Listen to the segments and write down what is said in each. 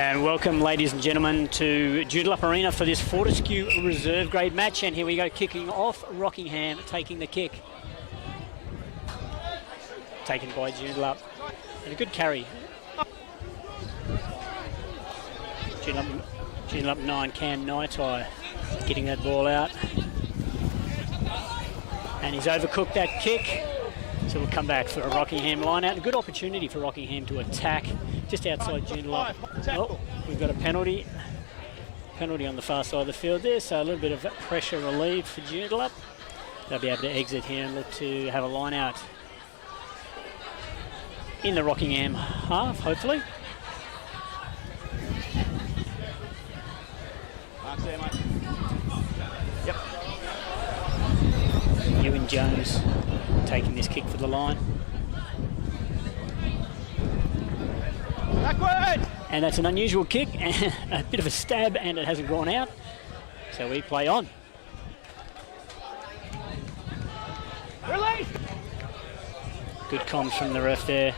And welcome, ladies and gentlemen, to Joondalup Arena for this Fortescue reserve grade match. And here we go, kicking off. Rockingham taking the kick. Taken by Joondalup. And a good carry. Joondalup 9, Cam Naitai getting that ball out. And he's overcooked that kick. So we'll come back for a Rockingham line out. A good opportunity for Rockingham to attack just outside Joondalup. Oh, we've got a penalty. Penalty on the far side of the field there, so a little bit of pressure relieved for Joondalup. They'll be able to exit here and look to have a line out in the Rockingham half, hopefully. Yep. Ewing Jones taking this kick for the line. Backward! And that's an unusual kick, and a bit of a stab, and it hasn't gone out. So we play on. Release! Good comms from the ref there.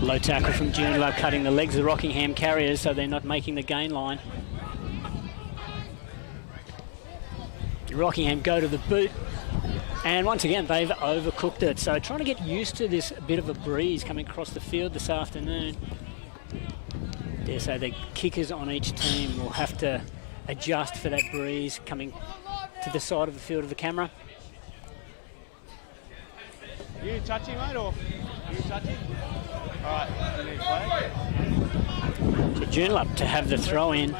Low tackle from Joondalup, cutting the legs of the Rockingham carriers so they're not making the gain line. Rockingham go to the boot, and once again they've overcooked it. So trying to get used to this bit of a breeze coming across the field this afternoon. Dare say the kickers on each team will have to adjust for that breeze coming to the side of the field of the camera. You touching, mate, or you touching? All right, you need flag. So Joondalup to have the throw in.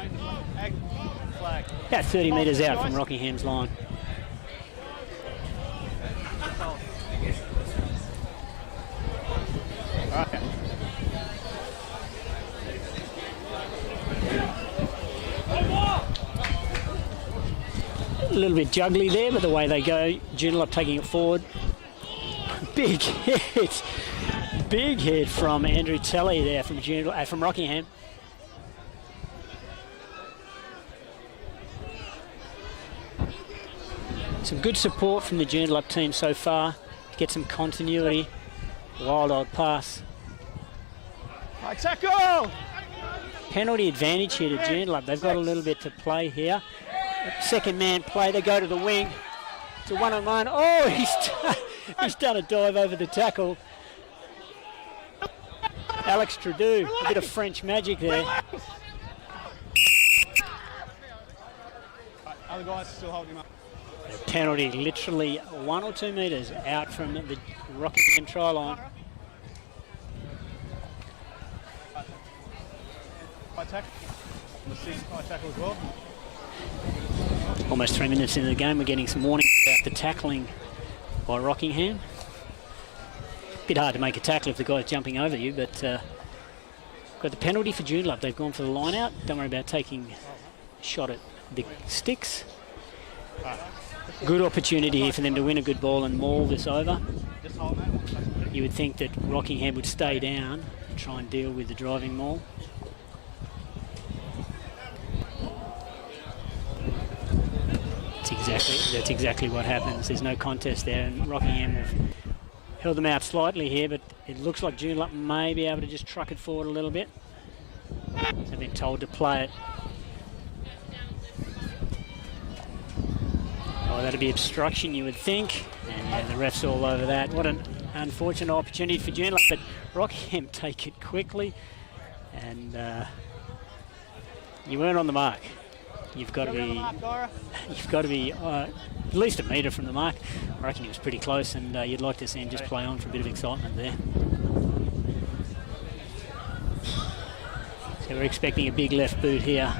Flag. About 30 metres out from Rockingham's line. Okay. A little bit juggly there, but the way they go, Joondalup taking it forward. Big hit. Big hit from Andrew Telly there from Rockingham. Some good support from the Joondalup team so far to get some continuity. Wild old pass. High tackle! Penalty advantage here to Joondalup. They've got a little bit to play here. Second man play, they go to the wing. It's a one-on-one. Oh, he's done a dive over the tackle. Alex Trudeau, a bit of French magic there. Other guys still holding him up. Penalty literally 1 or 2 metres out from the Rockingham try line. High tackle. The 6 high tackle as well. Almost 3 minutes into the game, we're getting some warnings about the tackling by Rockingham. Bit hard to make a tackle if the guy's jumping over you, but got the penalty for Joondalup. They've gone for the line out. Don't worry about taking a shot at the sticks. Good opportunity here for them to win a good ball and maul this over. You would think that Rockingham would stay down and try and deal with the driving maul. That's exactly what happens. There's no contest there, and Rockingham have held them out slightly here, but it looks like Joondalup may be able to just truck it forward a little bit. They've been told to play it. Oh, that'd be obstruction, you would think. And yeah, the ref's all over that. What an unfortunate opportunity for Joondalup, but Rockingham take it quickly. And you weren't on the mark. You've got to be at least a metre from the mark. I reckon he was pretty close, and you'd like to see him just play on for a bit of excitement there. So we're expecting a big left boot here.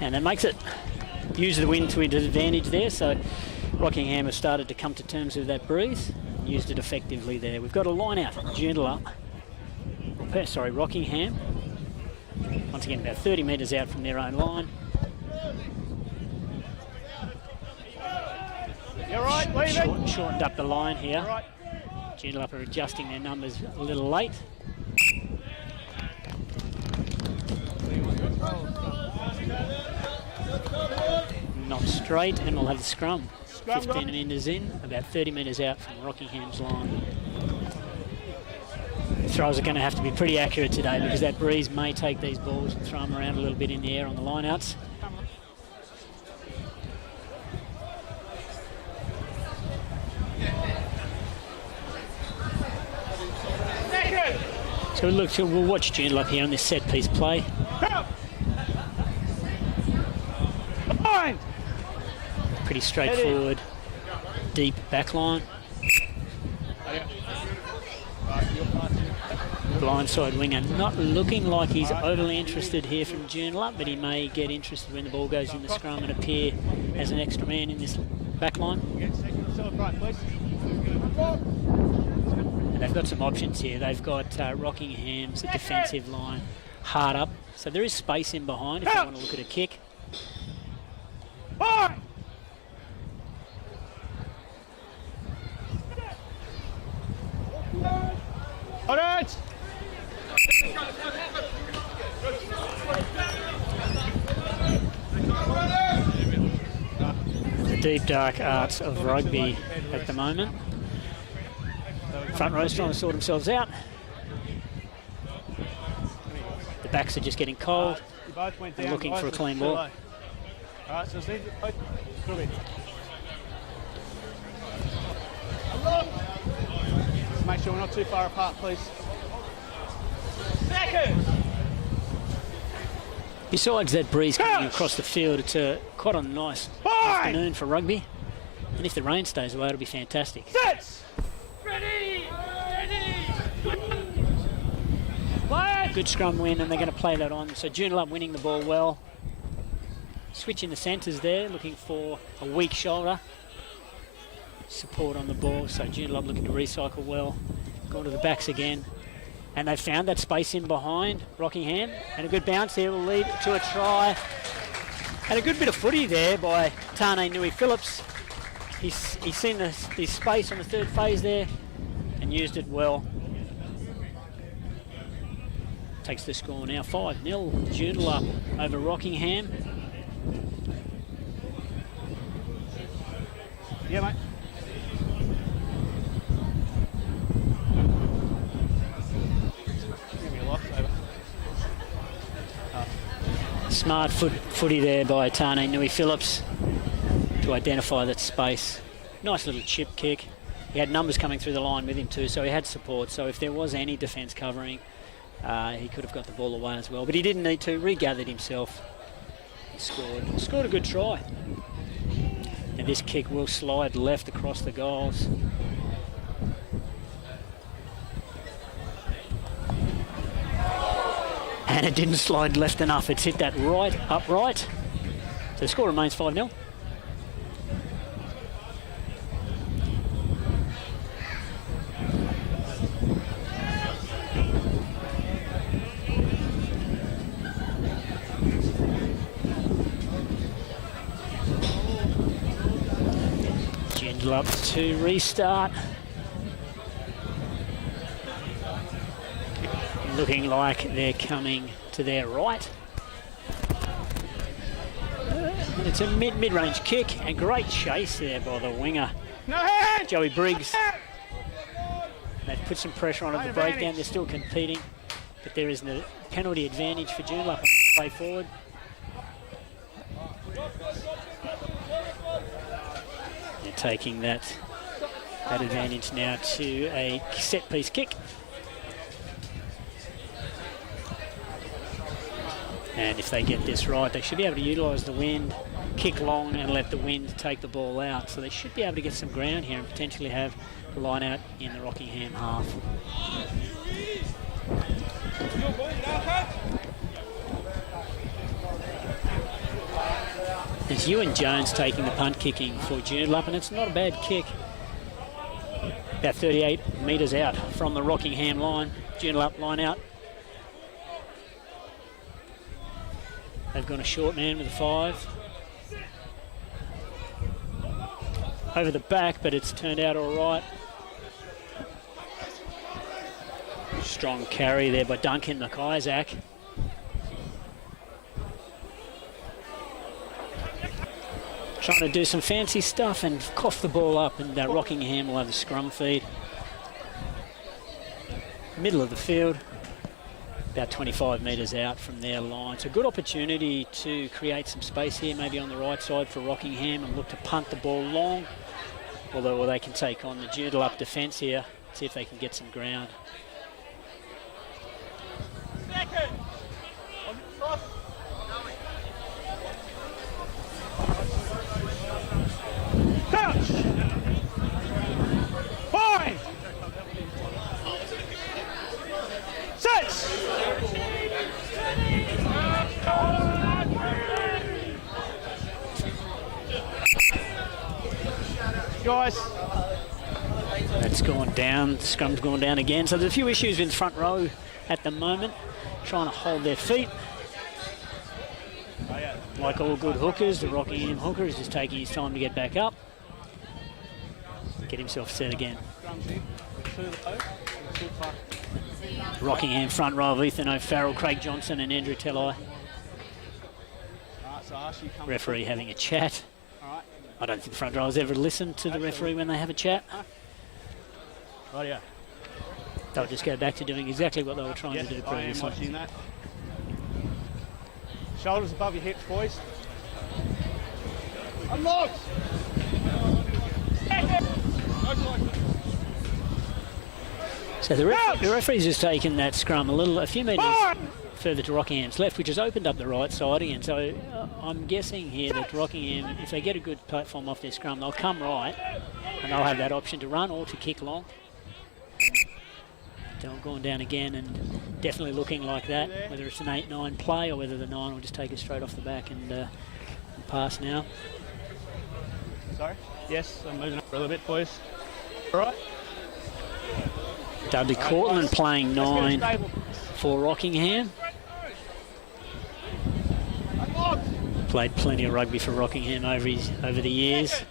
And that makes it. Use the wind to his advantage there, so Rockingham has started to come to terms with that breeze. Used it effectively there. We've got a line out from Joondalup. Sorry, Rockingham. Once again, about 30 metres out from their own line. You're right, leave Shortened up the line here. Right. Joondalup are adjusting their numbers a little late. not straight, and we'll have the scrum. Scrum, 15 metres in, about 30 metres out from Rockingham's line. Throws are going to have to be pretty accurate today because that breeze may take these balls and throw them around a little bit in the air on the line-outs. So we'll watch Joondalup here on this set-piece play. Pretty straightforward, deep back line. Blindside winger, not looking like he's overly interested here from Joondalup, but he may get interested when the ball goes in the scrum and appear as an extra man in this back line. And they've got some options here. They've got Rockingham's defensive line hard up, so there is space in behind if you want to look at a kick. All right. The deep dark arts of rugby at the moment. Front row's trying to sort themselves out. The backs are just getting cold and looking for a clean ball. All right, so see, make sure we're not too far apart, please. Besides that breeze coming across the field, it's quite a nice afternoon for rugby. And if the rain stays away, it'll be fantastic. Sets! Ready! Good scrum win, and they're going to play that on. So Joondalup winning the ball well. Switching the centres there, looking for a weak shoulder. Support on the ball, so Joondalup looking to recycle well. Going to the backs again. And they've found that space in behind Rockingham. And a good bounce here will lead to a try. And a good bit of footy there by Tane Nui Phillips. He's seen the space on the third phase there and used it well. Takes the score now 5-0. Joondalup over Rockingham. Yeah, mate. Smart footy there by Tane Nui Phillips to identify that space. Nice little chip kick. He had numbers coming through the line with him too, so he had support. So if there was any defence covering, he could have got the ball away as well. But he didn't need to, regathered himself. He scored a good try. And this kick will slide left across the goals. And it didn't slide left enough. It's hit that right, upright. So the score remains 5-0. Joondalup to restart. Looking like they're coming to their right. It's a mid-range kick and great chase there by the winger, Joey Briggs. They've put some pressure on at the breakdown. They're still competing, but there is a penalty advantage for Joondalup on the play forward. They're taking that advantage now to a set-piece kick. And if they get this right, they should be able to utilise the wind, kick long and let the wind take the ball out. So they should be able to get some ground here and potentially have the line out in the Rockingham half. There's Ewing Jones taking the punt kicking for Joondalup, and it's not a bad kick. About 38 metres out from the Rockingham line. Joondalup line out. They've gone a short man with a 5. Over the back, but it's turned out all right. Strong carry there by Duncan McIsaac. trying to do some fancy stuff and cough the ball up, and Rockingham will have a scrum feed. Middle of the field, about 25 metres out from their line. So good opportunity to create some space here, maybe on the right side for Rockingham, and look to punt the ball long. Although they can take on the Joondalup defence here, see if they can get some ground. Second. Touch. Fine. Six. Guys. That's gone down, the scrum's gone down again. So there's a few issues in the front row at the moment, trying to hold their feet. Like all good hookers, the Rockingham hooker is just taking his time to get back up. Get himself set again. Rockingham front row of Ethan O'Farrell, Craig Johnson and Andrew Telai. Referee having a chat. I don't think the front rowers ever listen to the referee when they have a chat. Rightio. They'll just go back to doing exactly what they were trying to do previously. I am watching that. Shoulders above your hips, boys. Unlocked! So the referee's just taken that scrum a few metres further to Rockingham's left, which has opened up the right side again. So I'm guessing here that Rockingham, if they get a good platform off their scrum, they'll come right and they'll have that option to run or to kick long. They're going down again and definitely looking like that, whether it's an 8-9 play or whether the 9 will just take it straight off the back and pass now. Sorry? Yes, I'm moving up a little bit, boys. All right. Dudley Cortland playing 9 for Rockingham. Played plenty of rugby for Rockingham over the years.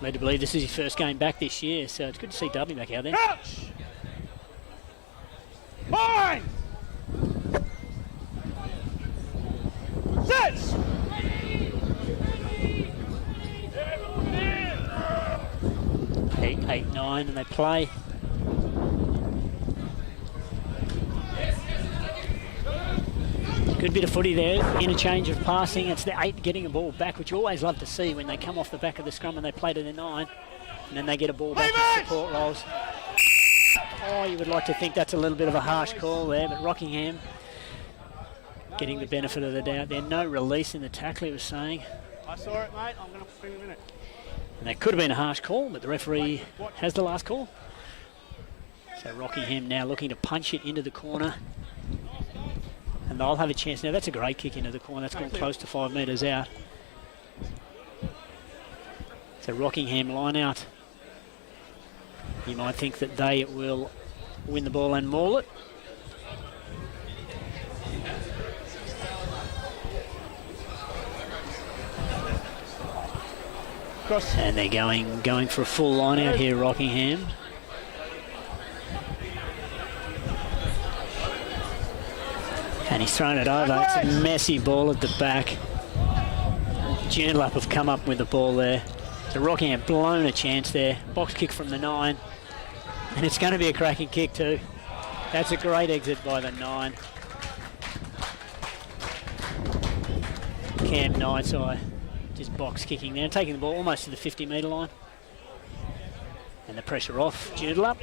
Led to believe this is his first game back this year, so it's good to see Dudley back out there. Fine! Six! Eight, 9, and they play. Good bit of footy there, interchange of passing. It's the 8 getting a ball back, which you always love to see when they come off the back of the scrum and they play to their 9, and then they get a ball back in support roles. Oh, you would like to think that's a little bit of a harsh call there, but Rockingham getting the benefit of the doubt there. No release in the tackle, he was saying. I saw it, mate. I'm going to put in a minute. And that could have been a harsh call, but the referee has the last call. So Rockingham now looking to punch it into the corner. And they'll have a chance now. That's a great kick into the corner. That's gone close to 5 metres out. So Rockingham line out. You might think that they will win the ball and maul it. Cross. And they're going for a full line out here, Rockingham. And he's thrown it over. It's a messy ball at the back. Joondalup have come up with the ball there. So Rockingham blown a chance there. Box kick from the 9. And it's going to be a cracking kick too. That's a great exit by the 9. Cam Nightside just box kicking there, taking the ball almost to the 50-metre line. And the pressure off Joondalup.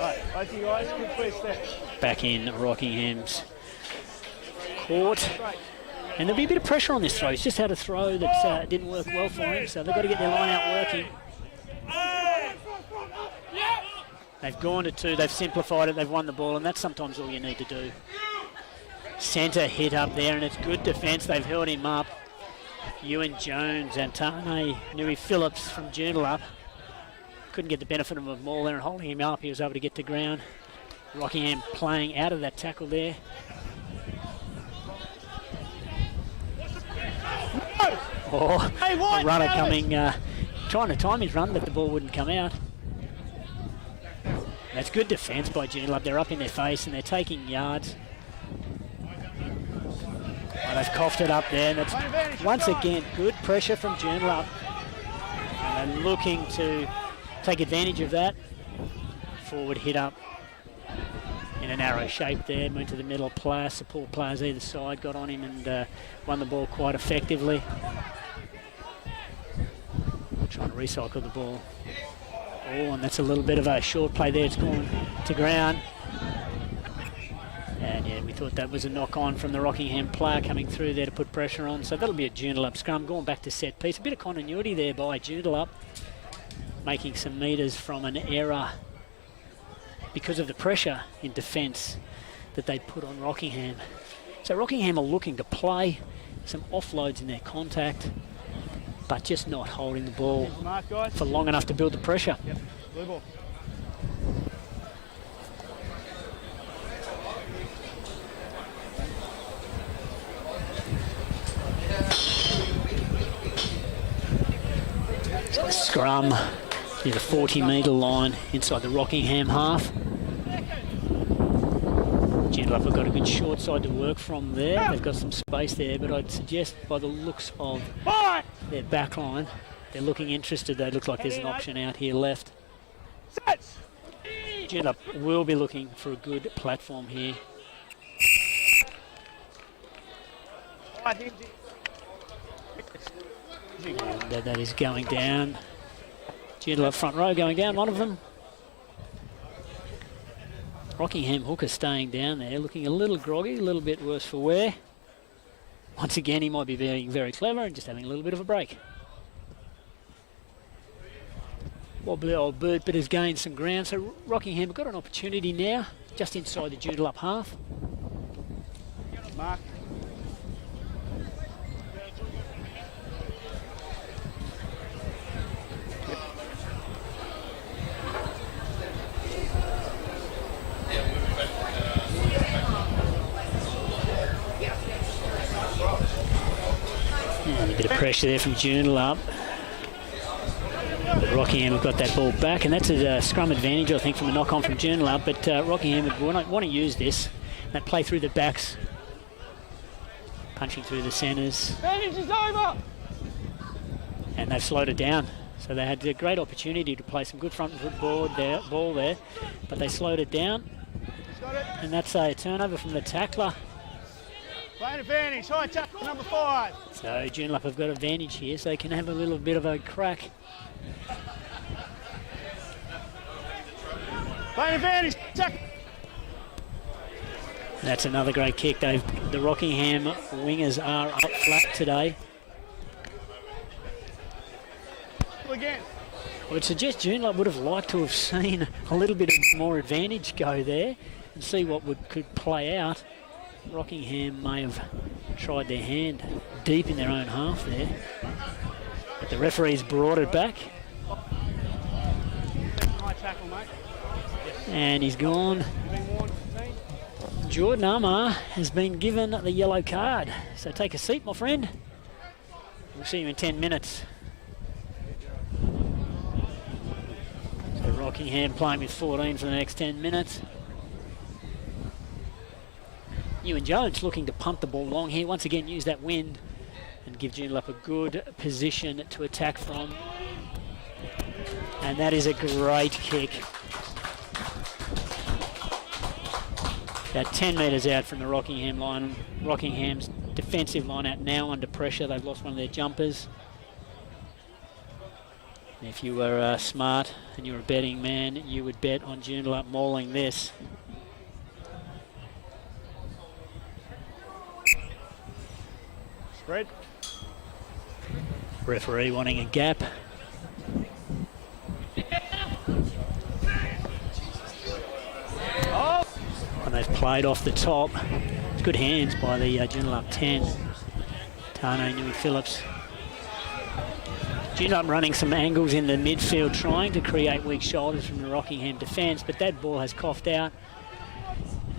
Right, both you guys, good first step. Back in Rockingham's court. And there'll be a bit of pressure on this throw. He's just had a throw that didn't work well for him, so they've got to get their line out working. They've gone to 2, they've simplified it, they've won the ball, and that's sometimes all you need to do. Centre hit up there, and it's good defence. They've held him up. Ewing Jones and Tane Nui Phillips from Joondalup couldn't get the benefit of a maul there and holding him up. He was able to get to ground. Rockingham playing out of that tackle there. Oh, the runner coming, trying to time his run, but the ball wouldn't come out. That's good defence by Joondalup. They're up in their face and they're taking yards. Oh, they've coughed it up there. And that's once again good pressure from Joondalup. And they're looking to take advantage of that. Forward hit up in a narrow shape there. Moved to the middle player. Support players either side got on him and won the ball quite effectively. Trying to recycle the ball. Oh, and that's a little bit of a short play there. It's gone to ground. And yeah, we thought that was a knock-on from the Rockingham player coming through there to put pressure on. So that'll be a Joondalup scrum. Going back to set piece. A bit of continuity there by Joondalup. Making some metres from an error because of the pressure in defence that they put on Rockingham. So Rockingham are looking to play some offloads in their contact, but just not holding the ball for long enough to build the pressure. Yep. Blue ball. Scrum near the 40-metre line inside the Rockingham half. Joondalup have got a good short side to work from there. They've got some space there, but I'd suggest by the looks of their back line, they're looking interested. They look like there's an option out here left. Joondalup will be looking for a good platform here. And that is going down. Joondalup front row going down, one of them. Rockingham hooker staying down there, looking a little groggy, a little bit worse for wear. Once again, he might be being very clever and just having a little bit of a break. Wobbly old bird, but has gained some ground. So Rockingham have got an opportunity now, just inside the Joondalup half. Mark. And a bit of pressure there from Joondalup. But Rockingham have got that ball back, and that's a scrum advantage, I think, from a knock-on from Joondalup. But Rockingham want to use this. That play through the backs, punching through the centres. Advantage is over. And they've slowed it down. So they had a great opportunity to play some good front foot ball there, but they slowed it down. And that's a turnover from the tackler. Playing advantage, high tackle, number 5. So Joondalup have got advantage here, so they can have a little bit of a crack. Playing advantage, tackle. That's another great kick. The Rockingham wingers are up flat today. Again. I would suggest Joondalup would have liked to have seen a little bit of more advantage go there and see what could play out. Rockingham may have tried their hand deep in their own half there, but the referee's brought it back. High tackle, mate. And he's gone. Jordan Armour has been given the yellow card. So take a seat, my friend. We'll see you in 10 minutes. So Rockingham playing with 14 for the next 10 minutes. Ewing Jones looking to punt the ball long here. Once again, use that wind and give Joondalup a good position to attack from. And that is a great kick. About 10 metres out from the Rockingham line. Rockingham's defensive line out now under pressure. They've lost one of their jumpers. And if you were smart and you were a betting man, you would bet on Joondalup mauling this. Spread. Referee wanting a gap. Oh. And they've played off the top. It's good hands by the Joondalup 10. Tane Nui-Phillips. Joondalup running some angles in the midfield, trying to create weak shoulders from the Rockingham defence, but that ball has coughed out.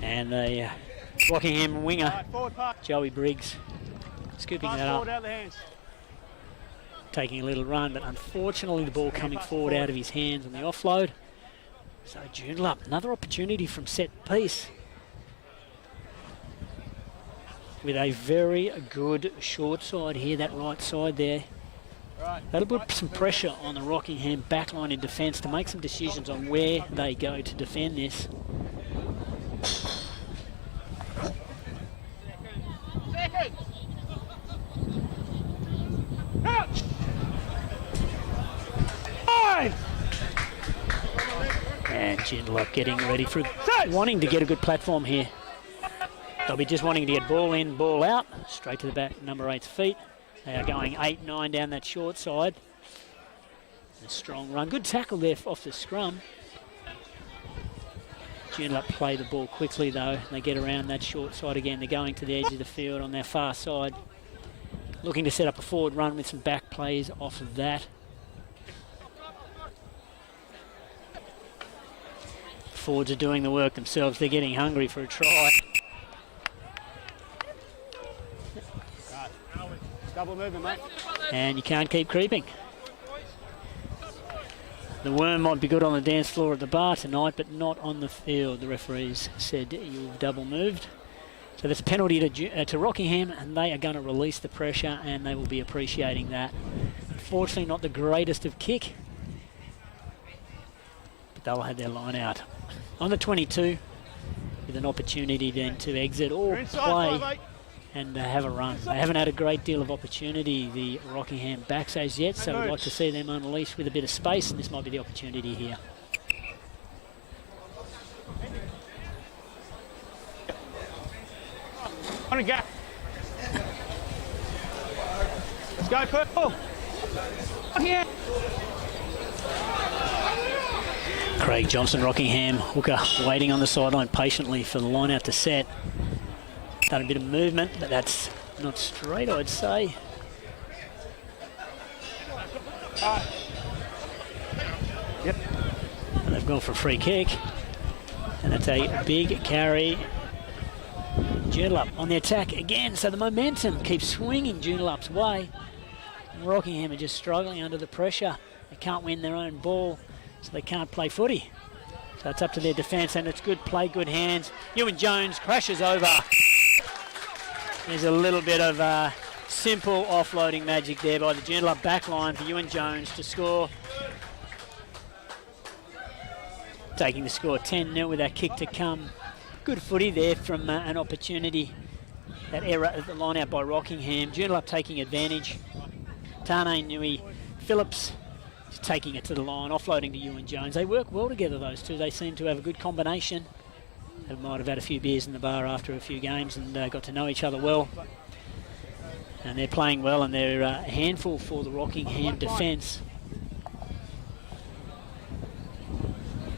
And the Rockingham winger, Joey Briggs, scooping that up, taking a little run, but unfortunately the ball coming forward out of his hands on the offload. So Joondalup, another opportunity from set piece. with a very good short side here, that right side there. Right. That'll put some pressure on the Rockingham backline in defence to make some decisions on where they go to defend this. And Joondalup getting ready for wanting to get a good platform here. They'll be just wanting to get ball in, ball out, straight to the back, number 8's feet. They are going 8-9 down that short side. A strong run. Good tackle there off the scrum. Joondalup play the ball quickly though. They get around that short side again. They're going to the edge of the field on their far side. Looking to set up a forward run with some back plays off of that. Forwards are doing the work themselves. They're getting hungry for a try. Double movement, mate. And you can't keep creeping. The worm might be good on the dance floor at the bar tonight, but not on the field. The referees said you've double moved. So there's a penalty to Rockingham, and they are going to release the pressure, and they will be appreciating that. Unfortunately, not the greatest of kick, but they'll have their line out. On the 22, with an opportunity then to exit or play and have a run. They haven't had a great deal of opportunity, the Rockingham backs as yet, so we'd like to see them unleashed with a bit of space, and this might be the opportunity here. On a gap. Let's go, purple. On here. Craig Johnson, Rockingham hooker, waiting on the sideline patiently for the line out to set. Done a bit of movement, but that's not straight, I'd say. Yep. And they've gone for a free kick. And that's a big carry. Joondalup on the attack again, so the momentum keeps swinging Joondalup's way. And Rockingham are just struggling under the pressure. They can't win their own ball, so they can't play footy. So it's up to their defence, and it's good play, good hands. Ewing Jones crashes over. There's a little bit of simple offloading magic there by the Joondalup backline for Ewing Jones to score. Taking the score 10-0 with that kick to come. Good footy there from an opportunity. That error at the line out by Rockingham. Joondalup taking advantage. Tane Nui Phillips is taking it to the line, offloading to Ewing Jones. They work well together, those two. They seem to have a good combination. They might have had a few beers in the bar after a few games and got to know each other well. And they're playing well, and they're a handful for the Rockingham defence.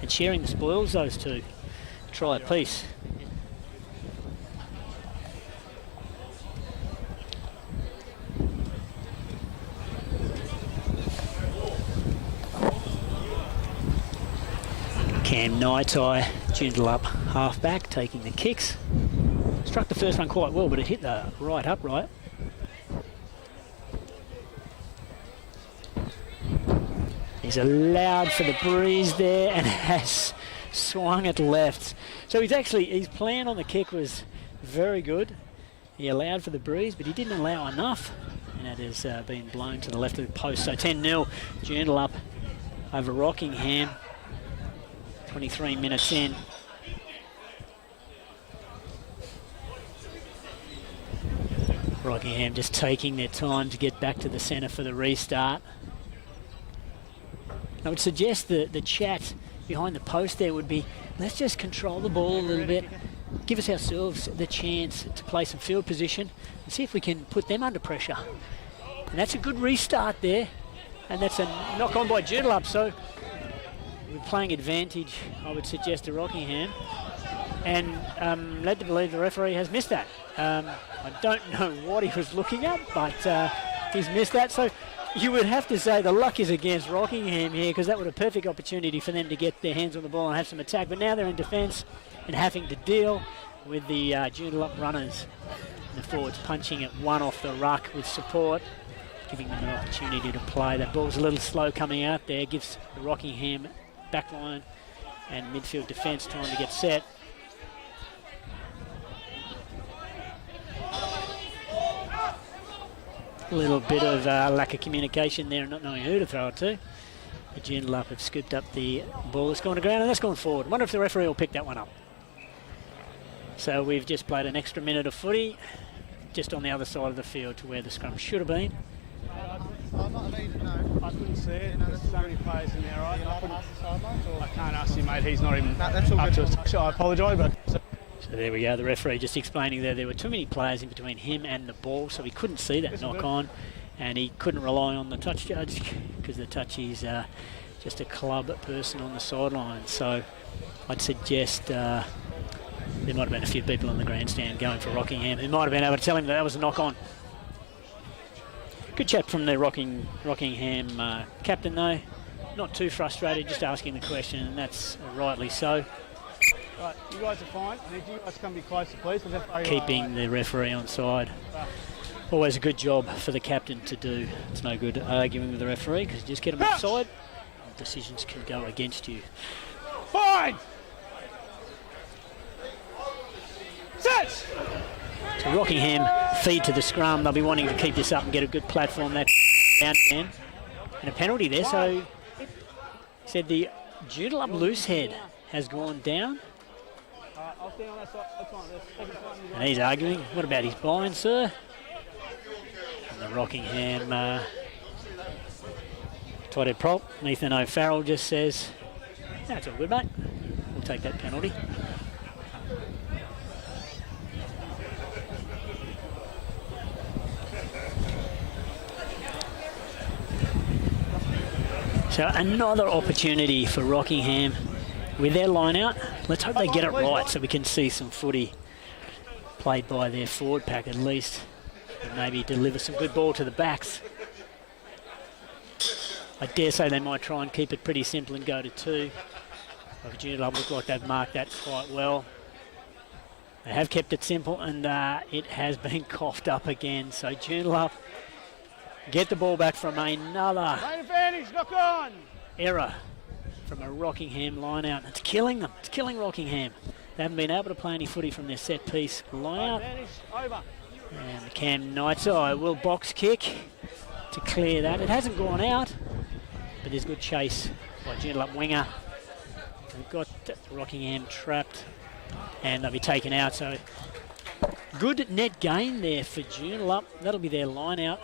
And sharing the spoils, those two. Try a piece. Cam Naitai, Joondalup halfback, taking the kicks. Struck the first one quite well, but it hit the right upright. He's allowed for the breeze there and has swung it left. So his plan on the kick was very good. He allowed for the breeze, but he didn't allow enough, and it has been blown to the left of the post. So 10-0, Joondalup over Rockingham. 23 minutes in. Rockingham just taking their time to get back to the centre for the restart. I would suggest that the chat behind the post there would be, let's just control the ball a little bit, give us ourselves the chance to play some field position and see if we can put them under pressure. And that's a good restart there, and that's a knock on by Joondalup. So we're playing advantage, I would suggest, to Rockingham, and led to believe the referee has missed that. I don't know what he was looking at, but he's missed that. So you would have to say the luck is against Rockingham here, because that was a perfect opportunity for them to get their hands on the ball and have some attack. But now they're in defence and having to deal with the Joondalup runners. And the forwards punching it one off the ruck with support, giving them an opportunity to play. That ball's a little slow coming out there, gives the Rockingham backline and midfield defence time to get set. A little bit of lack of communication there and not knowing who to throw it to. The Joondalup have scooped up the ball that's gone to ground and that's gone forward. Wonder if the referee will pick that one up. So we've just played an extra minute of footy just on the other side of the field to where the scrum should have been. I couldn't see it. There's so many players in there, right? I can't ask him, mate. He's not even up to it. So I apologise, but... So there we go, the referee just explaining there were too many players in between him and the ball, so he couldn't see that knock on, and he couldn't rely on the touch judge because the touchy's just a club person on the sideline. So I'd suggest there might have been a few people on the grandstand going for Rockingham who might have been able to tell him that was a knock on. Good chat from the Rockingham captain though, not too frustrated, just asking the question, and that's rightly so. Right, you guys are fine. I need you guys to come be closer, please. Keeping the referee on side. Always a good job for the captain to do. It's no good arguing with the referee because you just get him offside. Decisions can go against you. Fine! Set! So Rockingham feed to the scrum. They'll be wanting to keep this up and get a good platform. That's down again. And a penalty there. So said the Joondalup loose head has gone down. I'll stay on that side. That's fine. And he's arguing. What about his bind, sir? And the Rockingham tight head prop, Nathan O'Farrell, just says, that's all good, mate. We'll take that penalty. So another opportunity for Rockingham with their line out. Let's hope they get it right so we can see some footy played by their forward pack at least. And maybe deliver some good ball to the backs. I dare say they might try and keep it pretty simple and go to two. Joondalup look like they've marked that quite well. They have kept it simple and it has been coughed up again. So Joondalup get the ball back from another error from a Rockingham line out. It's killing them. It's killing Rockingham. They haven't been able to play any footy from their set piece line out. And the Cam Knight's eye will box kick to clear that. It hasn't gone out, but there's good chase by Joondalup winger. We've got Rockingham trapped and they'll be taken out. So good net gain there for Joondalup. That'll be their line out.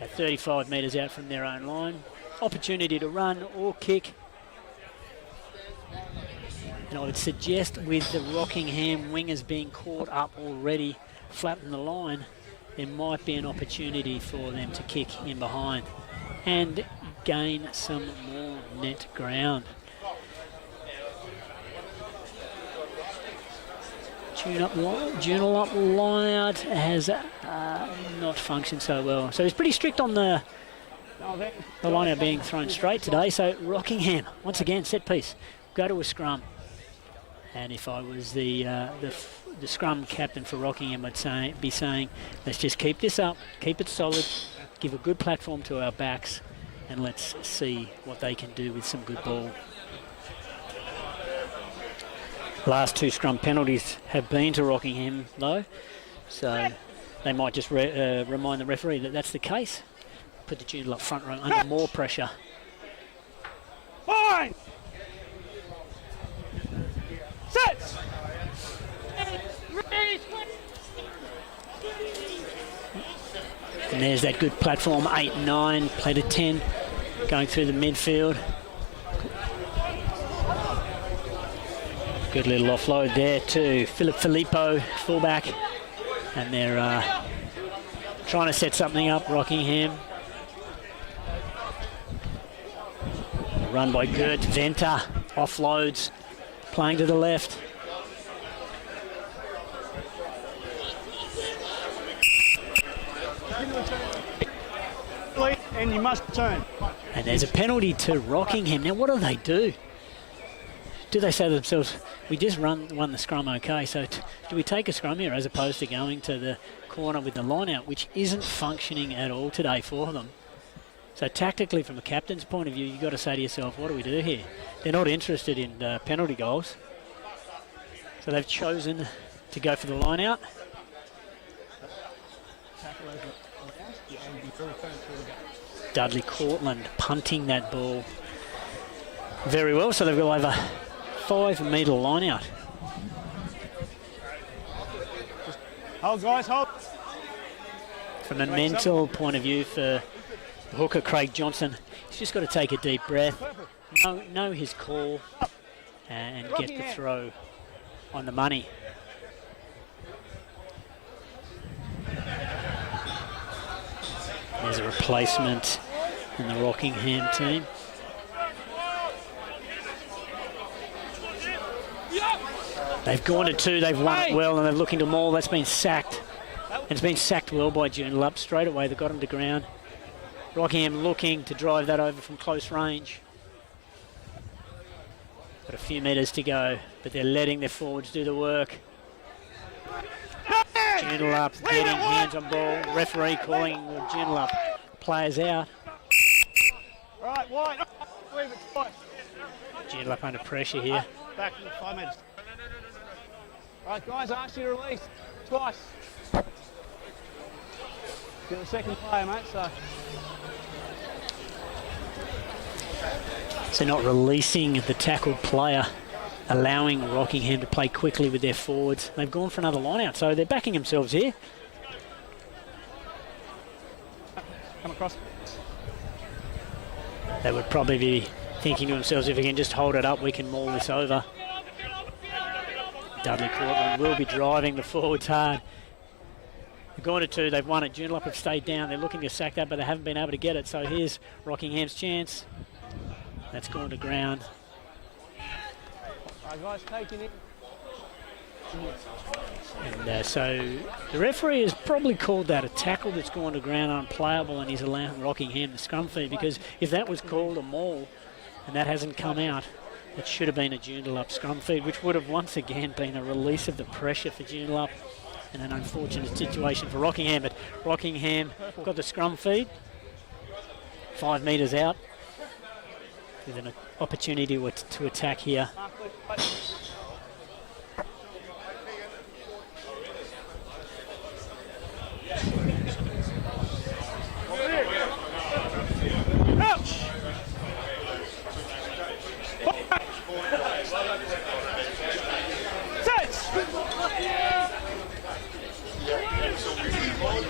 At 35 metres out from their own line. Opportunity to run or kick. And I would suggest with the Rockingham wingers being caught up already flat in the line, there might be an opportunity for them to kick in behind and gain some more net ground. Joondalup line out has not functioned so well. So he's pretty strict on the line out being thrown straight today. So Rockingham, once again, set piece, go to a scrum. And if I was the scrum captain for Rockingham, I'd be saying, let's just keep this up, keep it solid, give a good platform to our backs, and let's see what they can do with some good ball. Last two scrum penalties have been to Rockingham, though, so they might just remind the referee that that's the case. Put the Joondalup front row under more pressure. Fine! Set! And there's that good platform, 8-9, play to 10, going through the midfield. Good little offload there to Filippo, fullback. And they're trying to set something up, Rockingham. Run by Gert, Venter, offloads, playing to the left. And you must turn. And there's a penalty to Rockingham. Now, what do they do? Do they say to themselves, we just won the scrum okay, so do we take a scrum here as opposed to going to the corner with the line out, which isn't functioning at all today for them? So tactically, from a captain's point of view, you've got to say to yourself, what do we do here? They're not interested in penalty goals. So they've chosen to go for the line out. Yeah. Dudley Cortland punting that ball very well, so they've got over 5 metre line out. Hold, guys, hold. From a mental point of view for hooker Craig Johnson, he's just got to take a deep breath, know his call, and get the throw on the money. There's a replacement in the Rockingham team. They've gone to 2, they've won it well, and they're looking to maul. That's been sacked. And it's been sacked well by Joondalup. Straight away, they've got him to ground. Rockingham looking to drive that over from close range. Got a few metres to go, but they're letting their forwards do the work. Joondalup getting hands on ball. Referee calling Joondalup players out. Right, wide. Leave it twice. Joondalup under pressure here. Back to the 5 metres. Right, guys, I asked you to release twice. You're the second player, mate, So not releasing the tackled player, allowing Rockingham to play quickly with their forwards. They've gone for another line out, so they're backing themselves here. Come across. They would probably be thinking to themselves, if we can just hold it up, we can maul this over. Dudley Cortland will be driving the forwards hard. They've gone to 2, they've won it. Joondalup have stayed down. They're looking to sack that, but they haven't been able to get it. So here's Rockingham's chance. That's gone to ground. Right, guys, taking it. And so the referee has probably called that a tackle that's gone to ground unplayable, and he's allowing Rockingham the scrum feed, because if that was called a maul and that hasn't come out, it should have been a Joondalup scrum feed, which would have once again been a release of the pressure for Joondalup, and an unfortunate situation for Rockingham. But Rockingham got the scrum feed 5 metres out with an opportunity to attack here.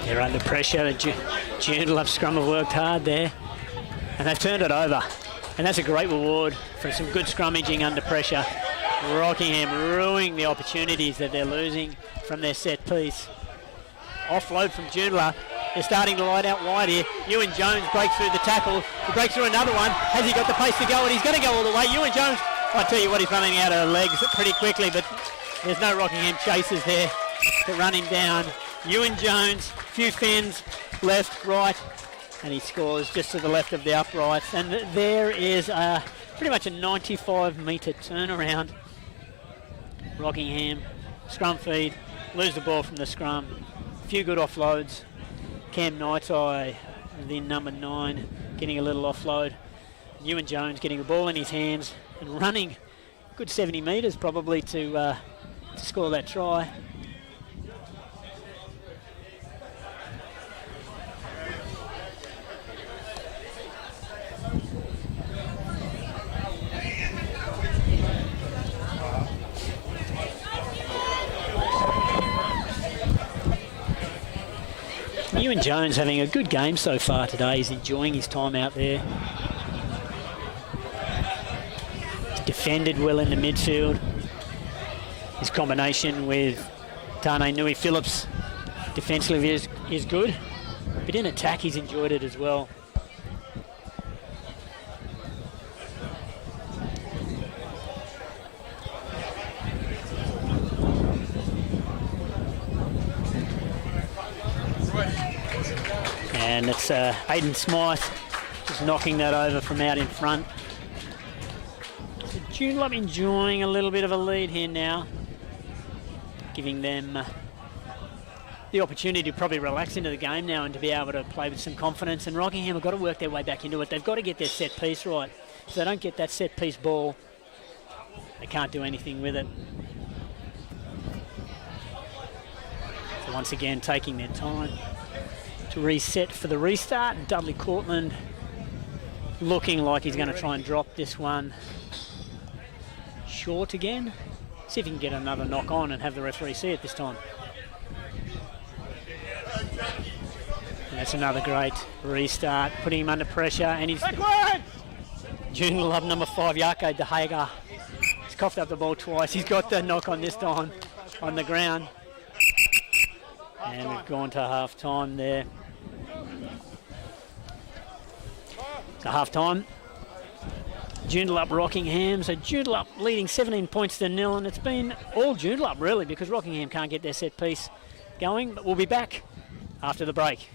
They're under pressure. Joondalup scrum have worked hard there, and they've turned it over. And that's a great reward for some good scrummaging under pressure. Rockingham ruining the opportunities that they're losing from their set piece. Offload from Joondalup. They're starting to light out wide here. Ewing Jones breaks through the tackle. He breaks through another one. Has he got the pace to go? And he's going to go all the way. Ewing Jones, I tell you what, he's running out of legs pretty quickly, but there's no Rockingham chasers there to run him down. Ewing Jones, few fins, left, right, and he scores just to the left of the uprights. And there is pretty much a 95-metre turnaround. Rockingham, scrum feed, lose the ball from the scrum. A few good offloads. Cam Nighteye, the number 9, getting a little offload. Ewing Jones getting the ball in his hands and running a good 70 metres probably to score that try. Ewing Jones having a good game so far today. He's enjoying his time out there. He's defended well in the midfield. His combination with Tane Nui Phillips defensively is good, but in attack he's enjoyed it as well. And it's Aidan Smythe just knocking that over from out in front. So Joondalup enjoying a little bit of a lead here now, giving them the opportunity to probably relax into the game now and to be able to play with some confidence. And Rockingham have got to work their way back into it. They've got to get their set piece right. If they don't get that set piece ball, they can't do anything with it. So once again, taking their time. to reset for the restart. Dudley Cortland looking like he's going to try and drop this one short again. See if he can get another knock on and have the referee see it this time. And that's another great restart, putting him under pressure. And he's Joondalup number 5, Yako De Hager. He's coughed up the ball twice. He's got the knock on this time on the ground. And we've gone to half time there. So half time. Joondalup Rockingham. So Joondalup leading 17 points to 0, and it's been all Joondalup really because Rockingham can't get their set piece going. But we'll be back after the break.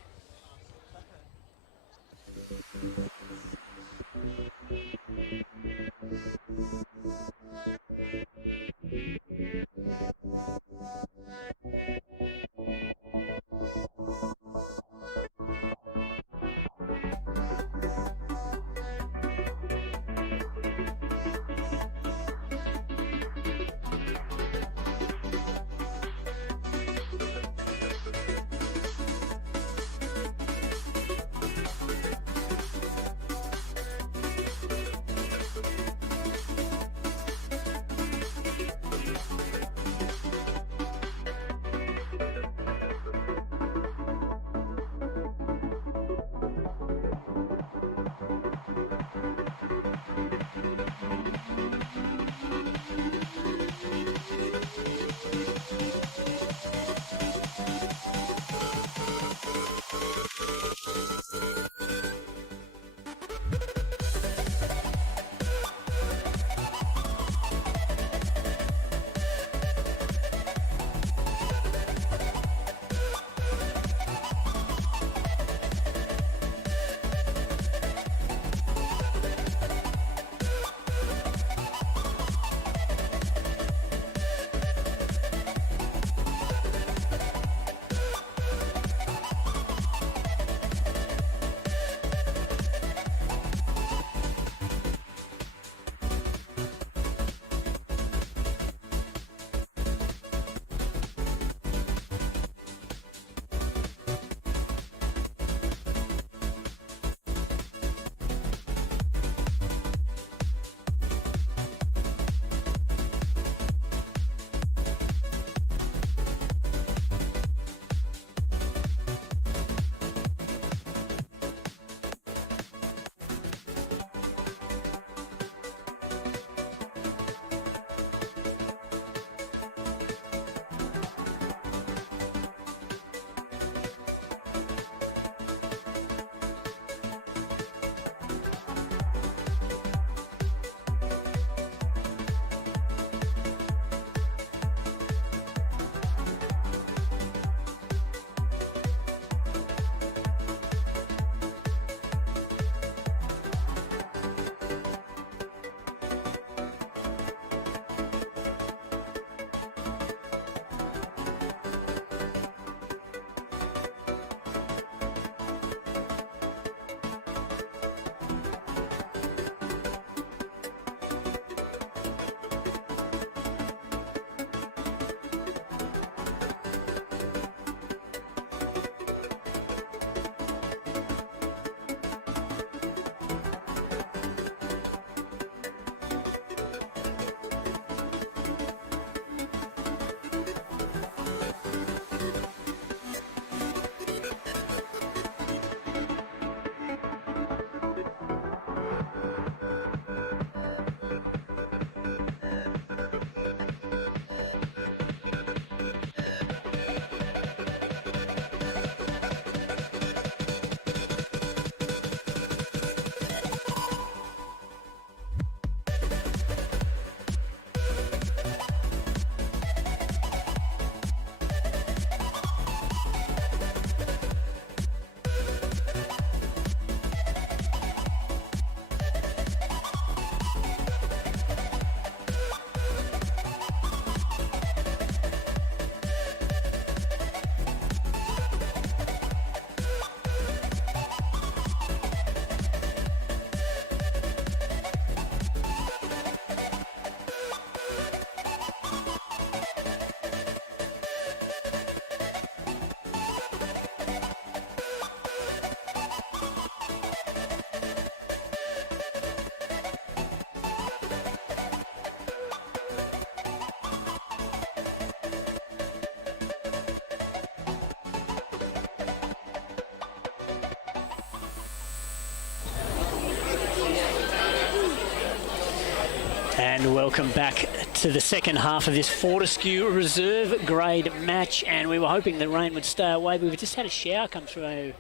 And welcome back to the second half of this Fortescue reserve grade match. And we were hoping the rain would stay away, but we've just had a shower come through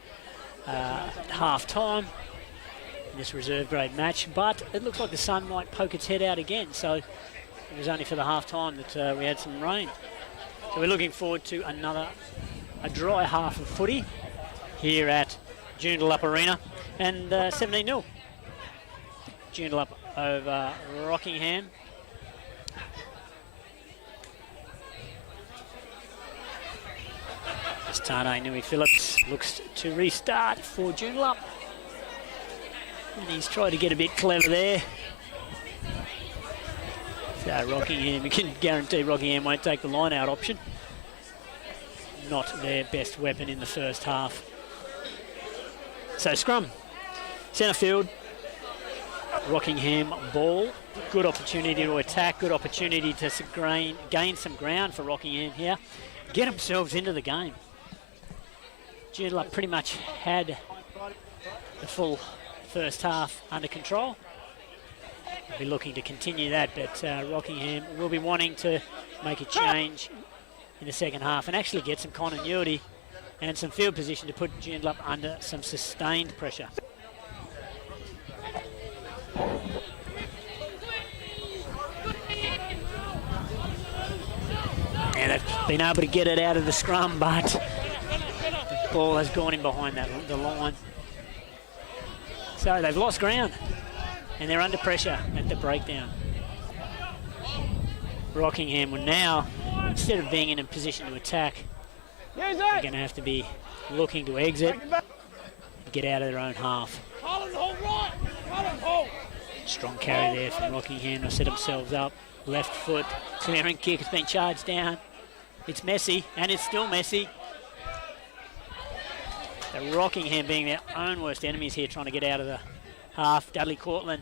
half time in this reserve grade match. But it looks like the sun might poke its head out again. So it was only for the half time that we had some rain. So we're looking forward to a dry half of footy here at Joondalup Arena. And 17-0. Joondalup over Rockingham. As Tane Nui Phillips looks to restart for Joondalup. And he's tried to get a bit clever there. So Rockingham, you can guarantee Rockingham won't take the line-out option. Not their best weapon in the first half. So scrum, centre field, Rockingham ball. Good opportunity to attack, good opportunity to gain some ground for Rockingham here. Get themselves into the game. Joondalup pretty much had the full first half under control. They'll be looking to continue that, but Rockingham will be wanting to make a change in the second half and actually get some continuity and some field position to put Joondalup under some sustained pressure. And they've been able to get it out of the scrum, but the ball has gone in behind the line. So they've lost ground and they're under pressure at the breakdown. Rockingham will now, instead of being in a position to attack, they're going to have to be looking to exit, get out of their own half. Strong carry there from Rockingham to set themselves up. Left foot, clearing kick has been charged down. It's messy, and it's still messy. So Rockingham being their own worst enemies here, trying to get out of the half. Dudley Cortland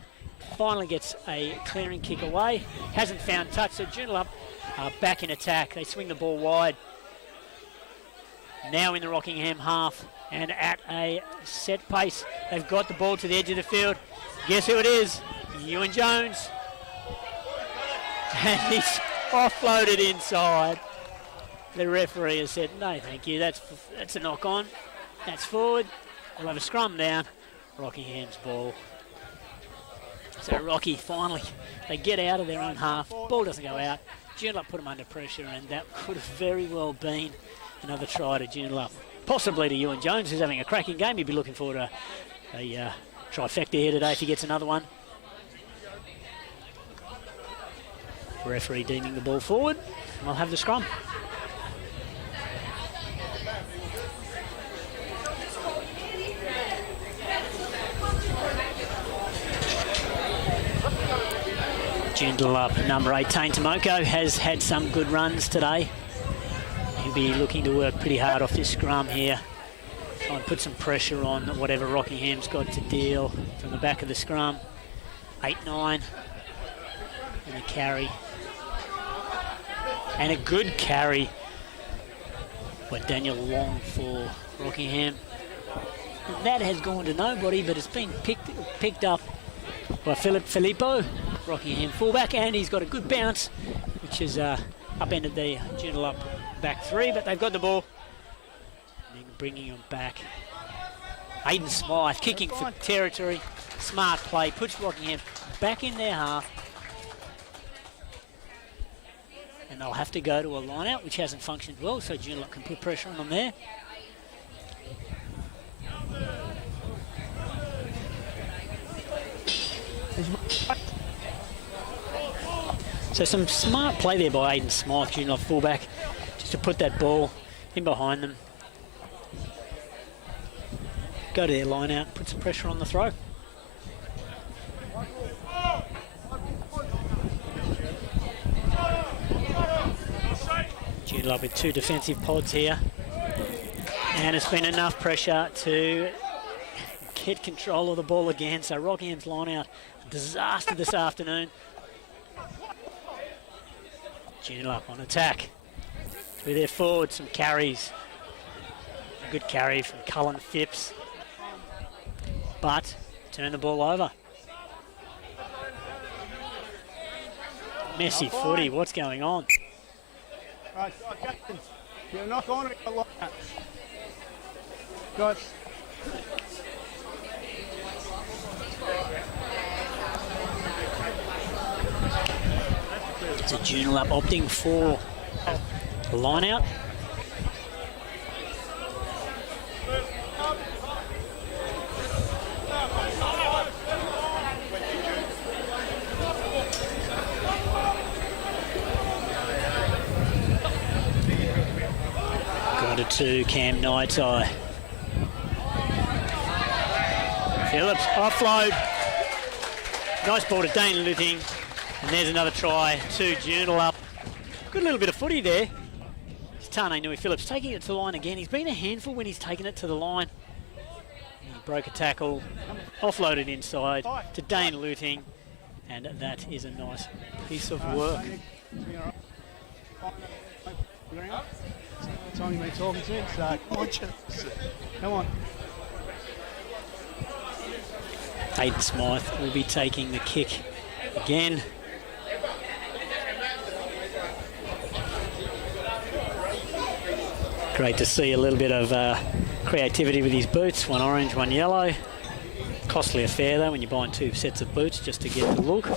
finally gets a clearing kick away. Hasn't found touch, so Joondalup back in attack. They swing the ball wide. Now in the Rockingham half, and at a set pace. They've got the ball to the edge of the field. Guess who it is? Ewing Jones. And he's offloaded inside. The referee has said, no, thank you. That's a knock on. That's forward. We'll have a scrum down. Rockingham's ball. So Rocky finally, they get out of their own half. Ball doesn't go out. Joondalup put them under pressure, and that could have very well been another try to Joondalup. Possibly to Ewing Jones, who's having a cracking game. He'd be looking for a trifecta here today if he gets another one. Referee deeming the ball forward. We'll have the scrum. Joondalup number 8, Tane Tomoko, has had some good runs today. He'll be looking to work pretty hard off this scrum here. Try and put some pressure on whatever Rockingham's got to deal from the back of the scrum. 8-9. And a carry. And a good carry by Daniel Long for Rockingham. And that has gone to nobody, but it's been picked up by Filippo, Rockingham fullback, and he's got a good bounce, which has upended the Joondalup back three, but they've got the ball. And bringing him back. Aidan Smythe kicking for territory. Smart play, puts Rockingham back in their half. And they'll have to go to a line-out, which hasn't functioned well, so Joondalup can put pressure on them there. So some smart play there by Aidan Smythe, Joondalup fullback, just to put that ball in behind them. Go to their line-out, put some pressure on the throw. Joondalup with two defensive pods here. And it's been enough pressure to get control of the ball again. So Rockingham's line out, disaster this afternoon. Joondalup on attack. Through their forward, some carries. A good carry from Cullen Phipps. But turn the ball over. Messy footy, what's going on? Right, Captain. You knock on it a lot. Guys. It's a Joondalup opting for a line out. Got it to Cam Knight's eye. Phillips offload. Nice ball to Dane Luting. And there's another try to Joondalup. Good little bit of footy there. It's Tane Nui Phillips taking it to the line again. He's been a handful when he's taken it to the line. He broke a tackle, offloaded inside to Dane Luting. And that is a nice piece of work. It's only me talking to you, so come on. Hayden Smythe will be taking the kick again. Great to see a little bit of creativity with his boots. One orange, one yellow. Costly affair though when you're buying two sets of boots just to get the look.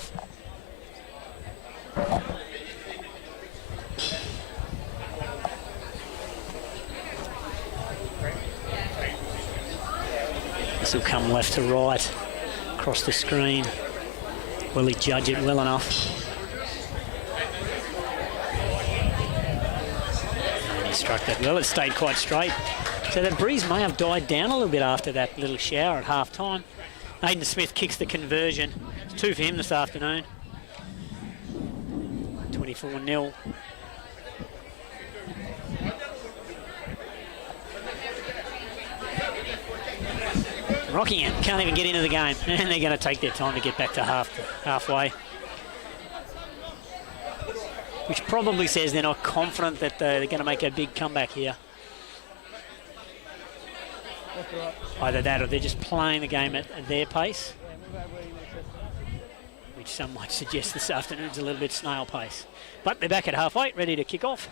This will come left to right across the screen. Will he judge it well enough? And he struck that well. It stayed quite straight. So that breeze may have died down a little bit after that little shower at half time. Aidan Smith kicks the conversion. It's 2 for him this afternoon. 24-0. Rockingham can't even get into the game, and they're going to take their time to get back to halfway. Which probably says they're not confident that they're going to make a big comeback here. Either that or they're just playing the game at their pace, which some might suggest this afternoon's a little bit snail pace. But they're back at halfway, ready to kick off.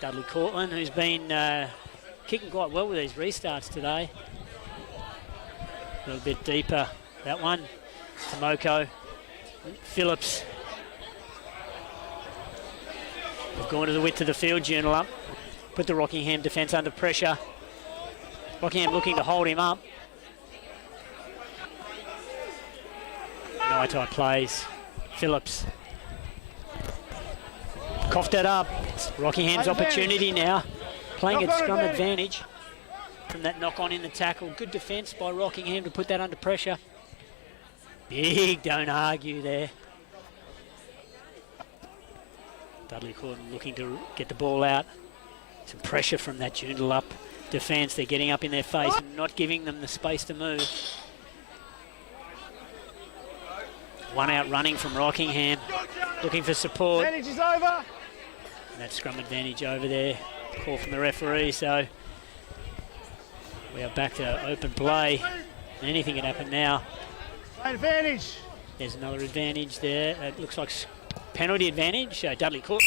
Dudley Cortland, who's been kicking quite well with these restarts today. A little bit deeper, that one. Tomoko, Phillips. They've gone to the width of the field, Joondalup. Put the Rockingham defence under pressure. Rockingham looking to hold him up. Naitai plays. Phillips. Coughed it up. It's Rockingham's opportunity now. Playing at scrum advantage from that knock-on in the tackle. Good defence by Rockingham to put that under pressure. Big don't argue there. Dudley Corton looking to get the ball out. Some pressure from that Joondalup defence. They're getting up in their face and not giving them the space to move. One out running from Rockingham. Looking for support. Advantage is over. And that scrum advantage over there. Call from the referee, so we are back to open play. Anything can happen now. Advantage. There's another advantage there. It looks like penalty advantage. Dudley Court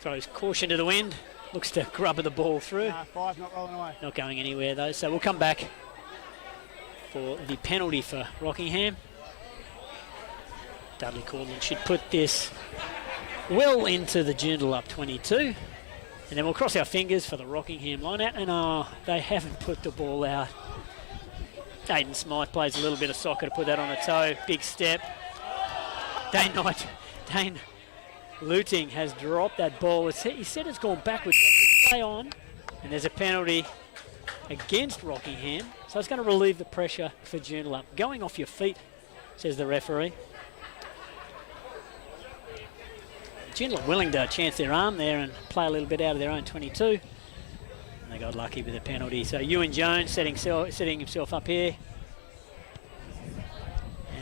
throws caution to the wind. Looks to grubber the ball through. Five not rolling away. Not going anywhere though. So we'll come back for the penalty for Rockingham. Dudley Cortland should put this well into the Joondalup 22. And then we'll cross our fingers for the Rockingham line out. And they haven't put the ball out. Aidan Smythe plays a little bit of soccer to put that on the toe. Big step. Dane Luting has dropped that ball. He said it's gone backwards. Play on. And there's a penalty against Rockingham. So it's going to relieve the pressure for Joondalup. Going off your feet, says the referee. Joondalup willing to chance their arm there and play a little bit out of their own 22. And they got lucky with the penalty. So Ewing Jones setting himself up here.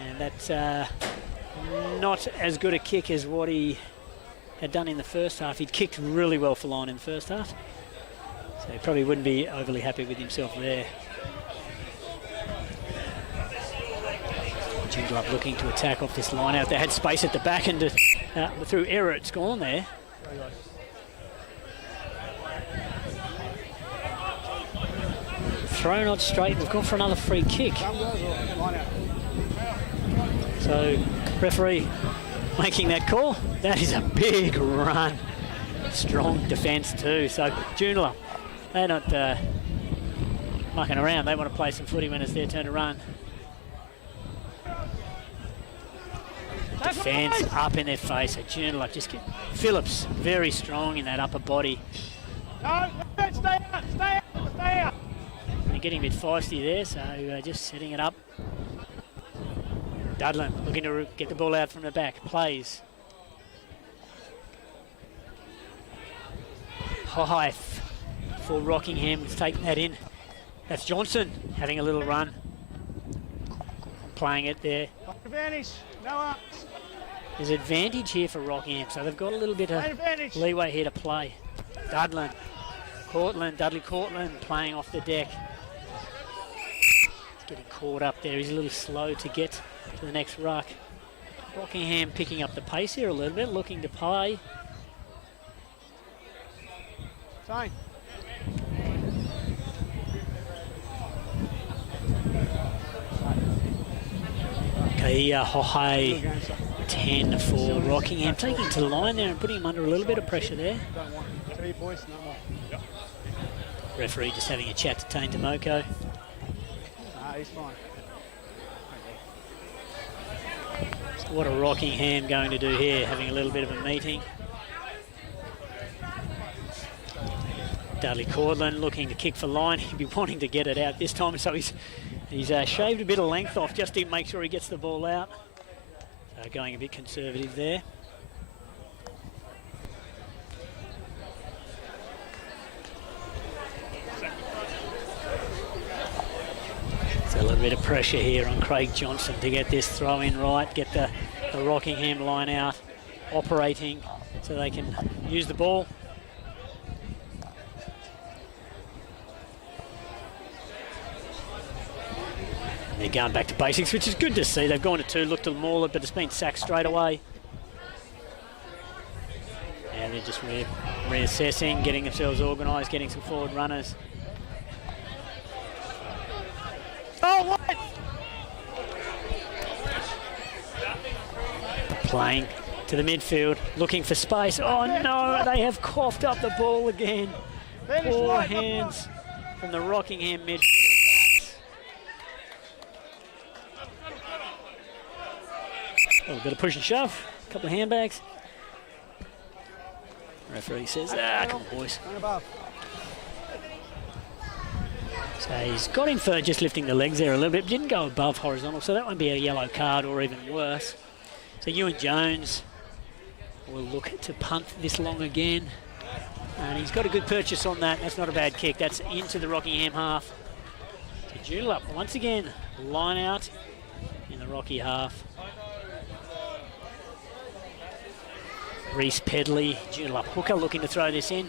And that's not as good a kick as what he had done in the first half. He'd kicked really well for line in the first half. So he probably wouldn't be overly happy with himself there. Joondalup looking to attack off this line out. They had space at the back and through error it's gone there. Throw not straight. We've gone for another free kick. So referee making that call. That is a big run. Strong defence too. So Joondalup, they're not mucking around. They want to play some footy when it's their turn to run. Defence up in their face. So Joondalup just get Phillips very strong in that upper body. No, stay out, stay out, stay out. They're getting a bit feisty there, so just setting it up. Dudlin looking to get the ball out from the back. Plays. High for Rockingham. Let's take that in. That's Johnson having a little run. Playing it there. Advantage. No ups. There's advantage here for Rockingham, so they've got a little bit of leeway here to play. Dudlin. Dudley Cortland playing off the deck. He's getting caught up there. He's a little slow to get to the next ruck. Rockingham picking up the pace here a little bit, looking to play. Fine. Okay, Hohai 10 for Rockingham, taking to the line there and putting him under a little bit of pressure there. Referee just having a chat to Tane Tomoko. He's fine. So what are Rockingham going to do here? Having a little bit of a meeting. Dudley Cortland looking to kick for line. He'd be wanting to get it out this time, so he's shaved a bit of length off just to make sure he gets the ball out. So going a bit conservative there. So a little bit of pressure here on Craig Johnson to get this throw in right, get the Rockingham line out, operating so they can use the ball. And they're going back to basics, which is good to see. They've gone to two, looked to maul it, but it's been sacked straight away. And they're just reassessing, getting themselves organised, getting some forward runners. Oh, what? Playing to the midfield, looking for space. Oh no, they have coughed up the ball again. Poor hands from the Rockingham midfield. A little bit of push and shove, a couple of handbags. Referee says, come on boys. So he's got him for just lifting the legs there a little bit, didn't go above horizontal, so that won't be a yellow card or even worse. So Ewing Jones will look to punt this long again. And he's got a good purchase on that. That's not a bad kick. That's into the Rockingham half. So Joondalup once again, line out in the Rocky half. Reese Pedley, Joondalup hooker looking to throw this in.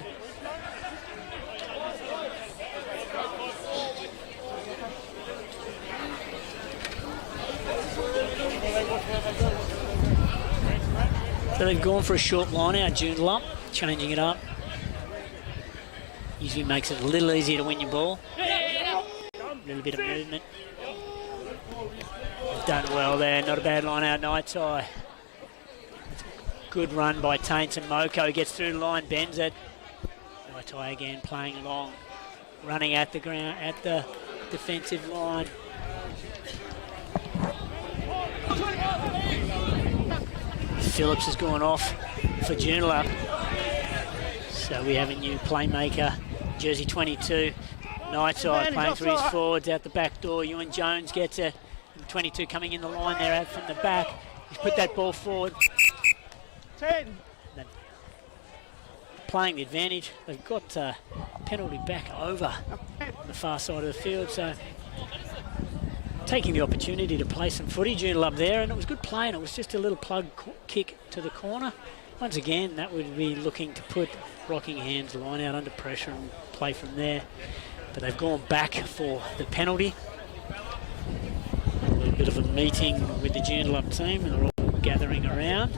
So they've gone for a short line out, Joondalup, changing it up. Usually makes it a little easier to win your ball. A little bit of movement. They've done well there, not a bad line out, Nightside. Good run by Tane Tomoko, gets through the line, bends it. Nightside again playing along, running at the ground, at the defensive line. Phillips has gone off for Joondalup. So we have a new playmaker, jersey 22. Nightside playing through his forwards out the back door. Ewing Jones gets it. 22 coming in the line there out from the back. He's put that ball forward. 10. Playing the advantage. They've got penalty back over the far side of the field. So taking the opportunity to play some footy, Joondalup there, and it was good play, and it was just a little plug kick to the corner. Once again, that would be looking to put Rockingham's line out under pressure and play from there. But they've gone back for the penalty. A little bit of a meeting with the Joondalup team, and they're all gathering around.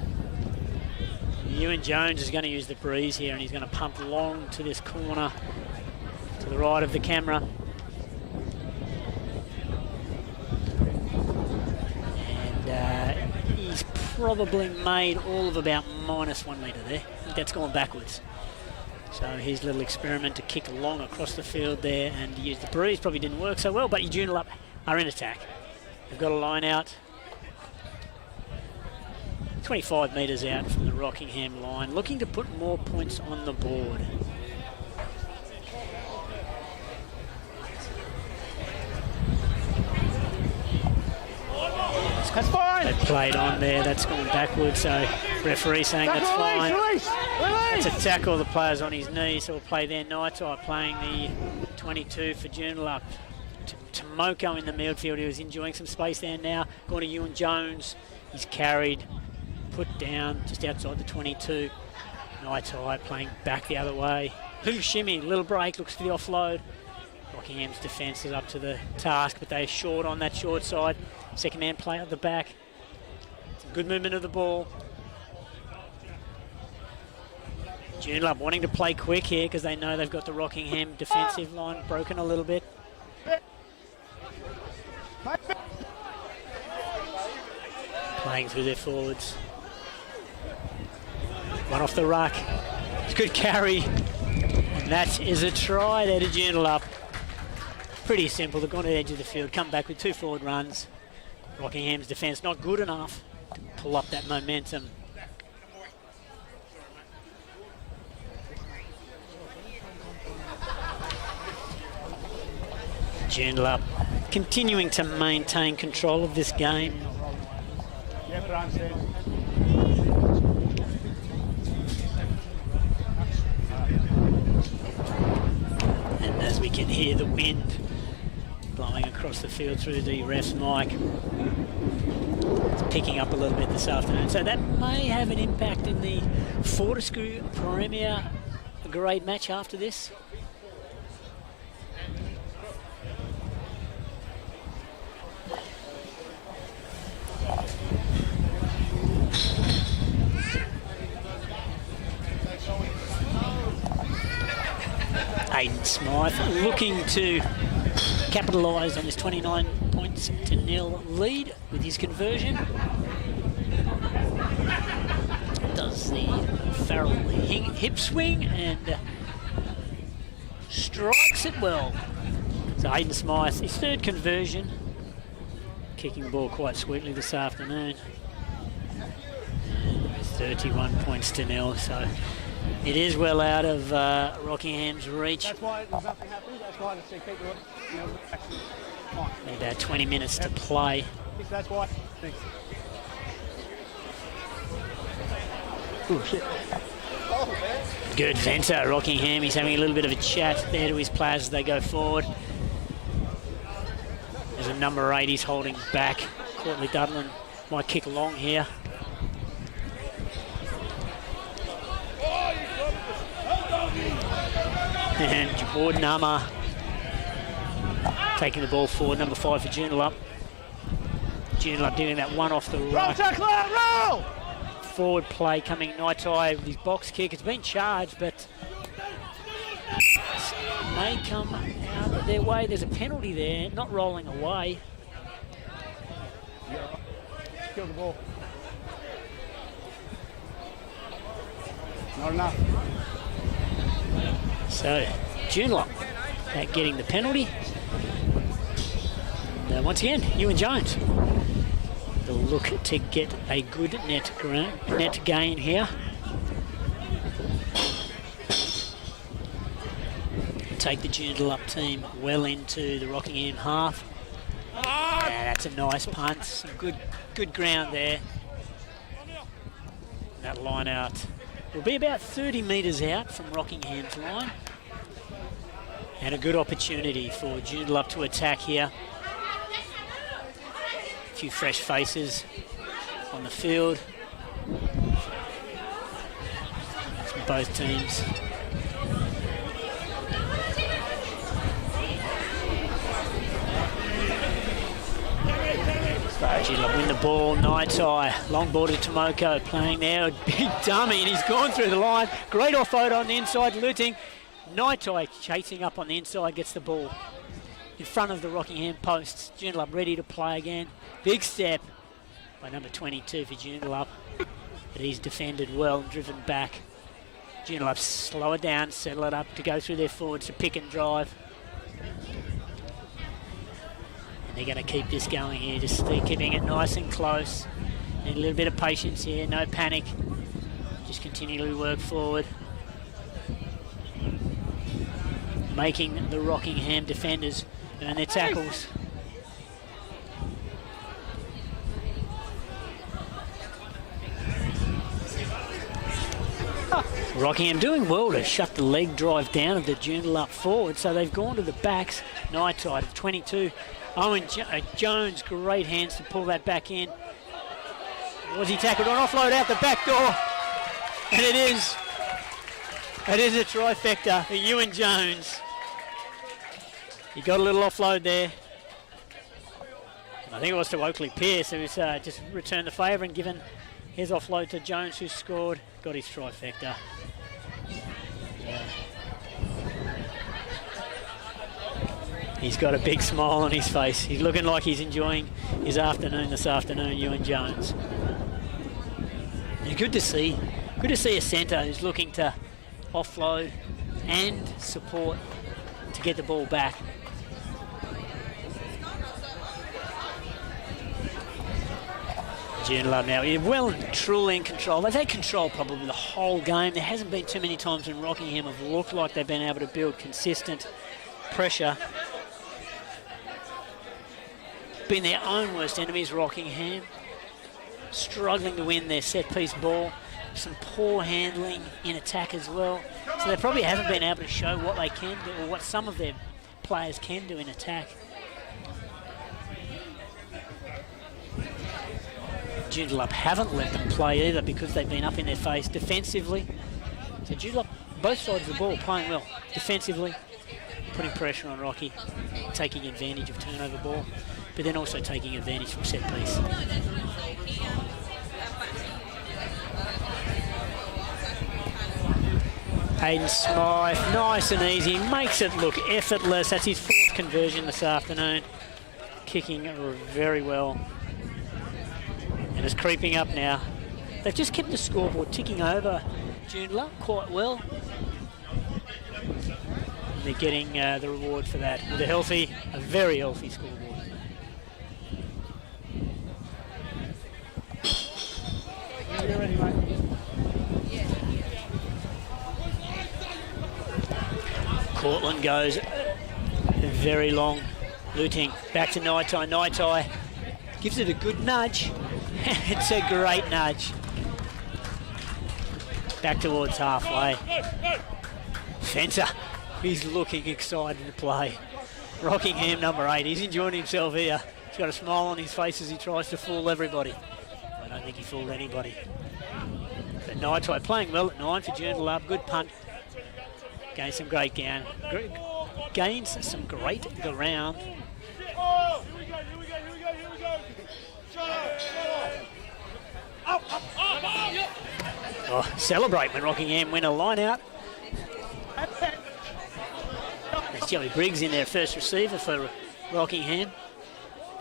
Ewing Jones is going to use the breeze here, and he's going to pump long to this corner to the right of the camera. And he's probably made all of about -1 metre there. I think that's gone backwards. So his little experiment to kick long across the field there and use the breeze probably didn't work so well, but Joondalup are in attack. They've got a line out. 25 metres out from the Rockingham line, looking to put more points on the board. That's fine. They played on there, that's gone backwards, so referee saying that's fine. Release. It's a tackle, the player's on his knee, so we'll play there. Nightai playing the 22 for Joondalup. Tomoko in the midfield, he was enjoying some space there now. Going to Ewing Jones, he's carried, put down just outside the 22. Nightai playing back the other way. Little shimmy, little break, looks for the offload. Rockingham's defence is up to the task, but they're short on that short side. Second man play at the back. Good movement of the ball. Joondalup wanting to play quick here because they know they've got the Rockingham defensive line broken a little bit. Playing through their forwards. One off the ruck. It's a good carry. And that is a try there to Joondalup. Pretty simple. They've gone to the edge of the field, come back with 2 forward runs. Rockingham's defence not good enough to pull up that momentum. Joondalup continuing to maintain control of this game. And as we can hear the wind blowing across the field through the ref's mic, it's picking up a little bit this afternoon. So that may have an impact in the Fortescue Premier grade match after this. Aidan Smythe looking to capitalise on this 29 points to 0 lead with his conversion. Does the Farrell hip swing and strikes it well. So Aidan Smythe, his 3rd conversion. Kicking the ball quite sweetly this afternoon. 31 points to 0, so it is well out of Rockingham's reach. That's why nothing happens. That's why they keep the About 20 minutes to play. That's why. Thanks. Ooh, shit. Good Venter, Rockingham. He's having a little bit of a chat there to his players as they go forward. There's a number 8 he's holding back. Courtney Dudlin might kick along here. And Jordanama taking the ball forward, number 5 for Joondalup. Joondalup doing that one off the right. Roll! Forward play coming Nightai with his box kick. It's been charged, but may come out of their way. There's a penalty there, not rolling away. Kill the ball. Not enough. So, Joondalup getting the penalty. And once again, Ewing Jones. They'll look to get a good net gain here. Take the Joondalup team well into the Rockingham half. Yeah, that's a nice punt. Some good ground there. That line out will be about 30 metres out from Rockingham's line. And a good opportunity for Joondalup to attack here. A few fresh faces on the field from both teams. Joondalup win the ball. Night Eye, long ball to Tomoko, playing there. A big dummy, and he's gone through the line. Great offload on the inside, looting. Night Eye chasing up on the inside, gets the ball in front of the Rockingham posts. Joondalup ready to play again. Big step by number 22 for Joondalup, but he's defended well and driven back. Joondalup slow it down, settle it up to go through their forwards to pick and drive. And they're going to keep this going here, just keeping it nice and close. Need a little bit of patience here, no panic. Just continually work forward. Making the Rockingham defenders earn their tackles. Rockingham doing well to shut the leg drive down of the Joondalup forward, so they've gone to the backs. Night side of 22. Ewing Jones, great hands to pull that back in. Was he tackled on offload out the back door? And it is a trifecta for Ewing Jones. He got a little offload there. I think it was to Oakley Pearce, who's just returned the favour and given his offload to Jones, who scored. Got his trifecta. He's got a big smile on his face. He's looking like he's enjoying his afternoon this afternoon, Ewing Jones. And good to see a centre who's looking to offload and support to get the ball back. Joondalup now, well and truly in control. They've had control probably the whole game. There hasn't been too many times when Rockingham have looked like they've been able to build consistent pressure. Been their own worst enemies, Rockingham. Struggling to win their set-piece ball. Some poor handling in attack as well. So they probably haven't been able to show what they can do, or what some of their players can do in attack. Joondalup haven't let them play either because they've been up in their face defensively. So Joondalup, both sides of the ball, playing well defensively, putting pressure on Rocky, taking advantage of turnover ball, but then also taking advantage from set piece. Hayden Smythe, nice and easy, makes it look effortless. That's his fourth conversion this afternoon. Kicking very well. And it's creeping up now. They've just kept the scoreboard ticking over Joondalup quite well. And they're getting the reward for that with a very healthy scoreboard. You ready, mate? Cortland goes very long, looting back to Night Eye. Night Eye gives it a good nudge. It's a great nudge. Back towards halfway. Fencer, he's looking excited to play. Rockingham number 8, he's enjoying himself here. He's got a smile on his face as he tries to fool everybody. I don't think he fooled anybody. But Night Eye playing well at 9 for Joondalup. Good punt. Gains some great ground. Gains some great ground. Oh, celebrate when Rockingham win a line out. There's Joey Briggs in there, first receiver for Rockingham.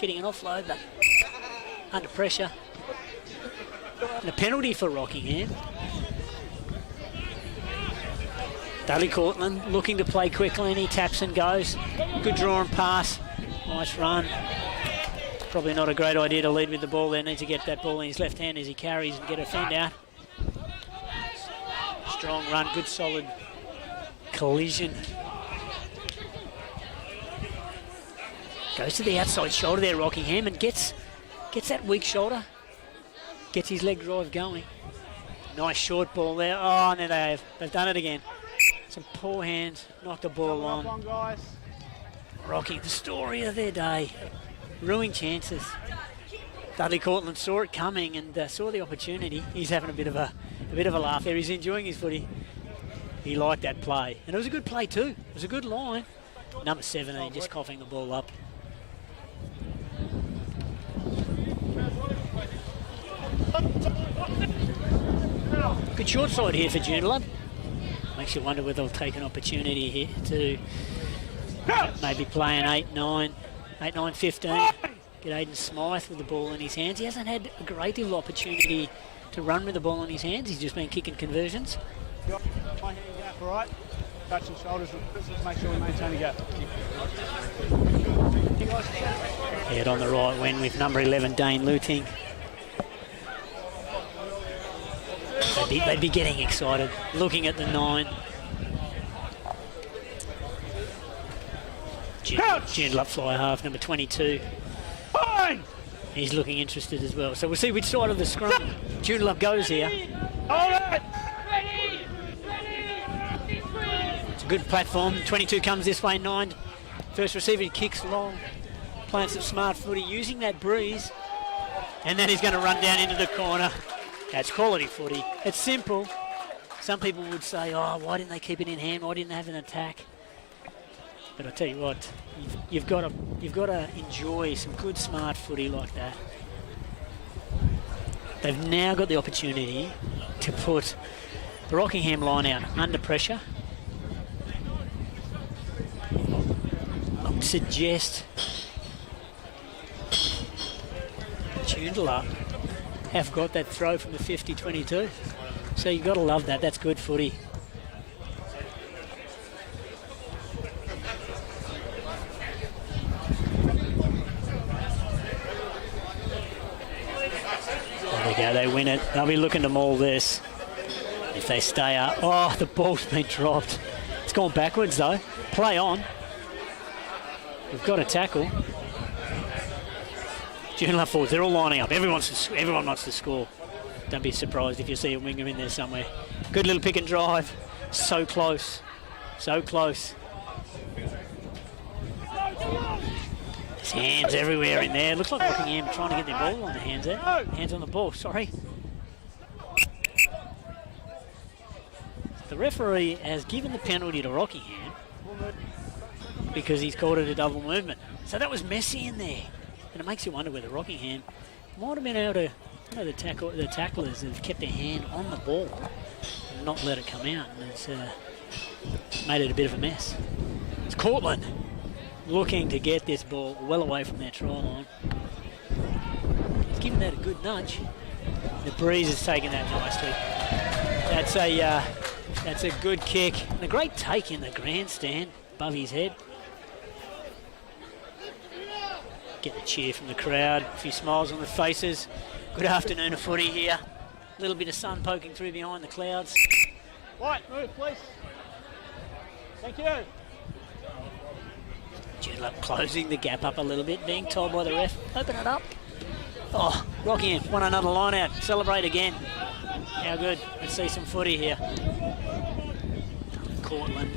Getting an offload, but under pressure. And a penalty for Rockingham. Dudley Cortland looking to play quickly, and he taps and goes. Good draw and pass. Nice run. Probably not a great idea to lead with the ball there. Needs to get that ball in his left hand as he carries and get a fend out. Strong run, good solid collision. Goes to the outside shoulder there, Rockingham, and gets that weak shoulder. Gets his leg drive going. Nice short ball there. Oh, and there they've done it again. Some poor hands, knocked the ball on. Rocky, the story of their day. Ruined chances. Dudley Cortland saw it coming and saw the opportunity. He's having a bit of a laugh there. He's enjoying his footy. He liked that play, and it was a good play too. It was a good line. Number 17 just coughing the ball up. Good short side here for Joondalup. Makes you wonder whether they'll take an opportunity here to maybe play an 8-9, 8-9-15. Get Aidan Smythe with the ball in his hands. He hasn't had a great deal of opportunity to run with the ball in his hands. He's just been kicking conversions. My hand gap, right? Touching shoulders, make sure we maintain the gap. Head on the right wing with number 11, Dane Luting. They'd be getting excited, looking at the 9. Joondalup fly half, number 22. Fine! He's looking interested as well. So we'll see which side of the scrum Joondalup goes here. All right. It's a good platform. 22 comes this way, 9. First receiver, he kicks long. Playing some smart footy, using that breeze. And then he's going to run down into the corner. That's quality footy. It's simple. Some people would say, oh, why didn't they keep it in hand? Why didn't they have an attack? But I tell you what, you've got to enjoy some good smart footy like that. They've now got the opportunity to put the Rockingham line out under pressure. I would suggest Joondalup have got that throw from the 50-22. So you've got to love that. That's good footy. There we go. They win it. They'll be looking to maul this if they stay up. Oh, the ball's been dropped. It's gone backwards though. Play on. We've got a tackle. Joondalup forwards, they're all lining up. Everyone wants to score. Don't be surprised if you see a winger in there somewhere. Good little pick and drive. So close. So close. There's hands everywhere in there. Looks like Rockingham trying to get their ball on the hands there. Hands on the ball, sorry. The referee has given the penalty to Rockingham because he's called it a double movement. So that was messy in there. And it makes you wonder whether Rockingham might have been able to, the tacklers have kept their hand on the ball and not let it come out, and it's made it a bit of a mess. It's Cortland looking to get this ball well away from their try line. He's given that a good nudge. The breeze has taken that nicely. That's a good kick and a great take in the grandstand above his head. Get the cheer from the crowd, a few smiles on the faces. Good afternoon of footy here. A little bit of sun poking through behind the clouds. White, move please. Thank you. Joondalup closing the gap up a little bit, being told by the ref, open it up. Oh, Rockingham won another line out. Celebrate again. How good. Let's see some footy here. Cortland.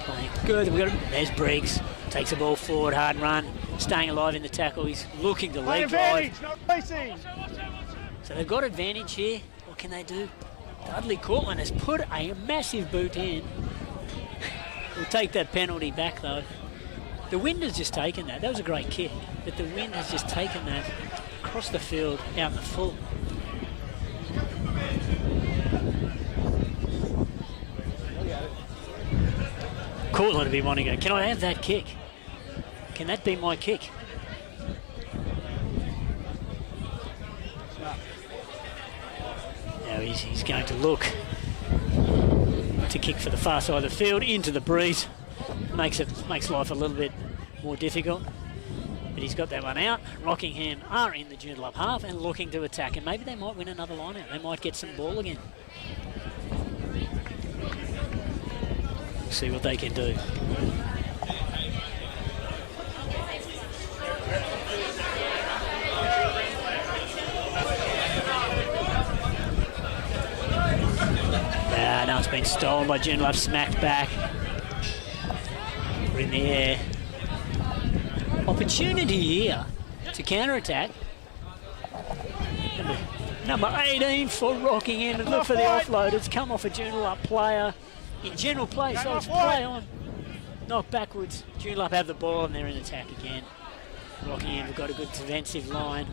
Playing good. There's Briggs. Takes the ball forward, hard run, staying alive in the tackle. He's looking to leg drive. Not racing. So they've got advantage here. What can they do? Dudley Cortland has put a massive boot in. We'll take that penalty back though. The wind has just taken that. That was a great kick, but the wind has just taken that across the field out in the full. Cortland will be wanting to go, can I have that kick? Can that be my kick? Now he's going to look to kick for the far side of the field into the breeze. Makes life a little bit more difficult. But he's got that one out. Rockingham are in the Joondalup half and looking to attack, and maybe they might win another line out. They might get some ball again. See what they can do. Now it's been stolen by Joondalup, smacked back. We're in the air. Opportunity here to counter-attack. Number 18 for Rockingham to look for the offload. It's come off a Joondalup player. In general play, so it's play on. Knock backwards. Joondalup have the ball and they're in attack again. Rockingham have got a good defensive line.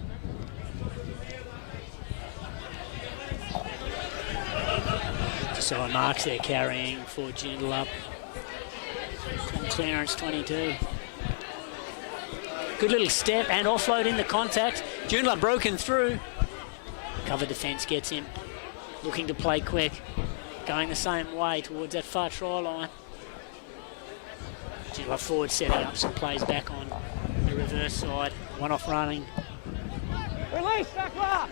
Inside marks they're carrying for Joondalup. Clearance 22. Good little step and offload in the contact. Joondalup broken through. Cover defence gets him. Looking to play quick. Going the same way towards that far try line. Joondalup forward setting up some plays back on the reverse side. One off running. Release, Sakwa!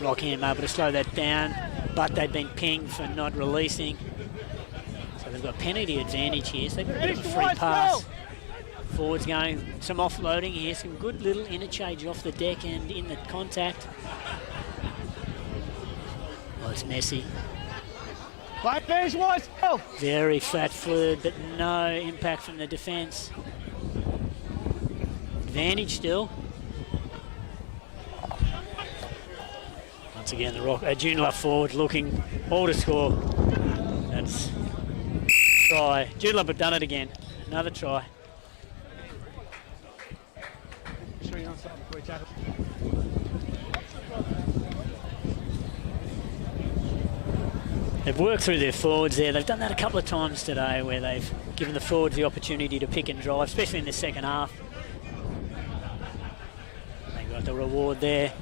Rockingham able to slow that down, but they've been pinged for not releasing. So they've got penalty advantage here, so they've got a bit of a free pass. Forwards going, some offloading here, some good little interchange off the deck and in the contact. Well, it's messy. Very flat-footed, but no impact from the defence. Advantage still. Once again, the Joondalup forward looking all to score. That's try. Joondalup have done it again. Another try. They've worked through their forwards there. They've done that a couple of times today where they've given the forwards the opportunity to pick and drive, especially in the second half. They got the reward there.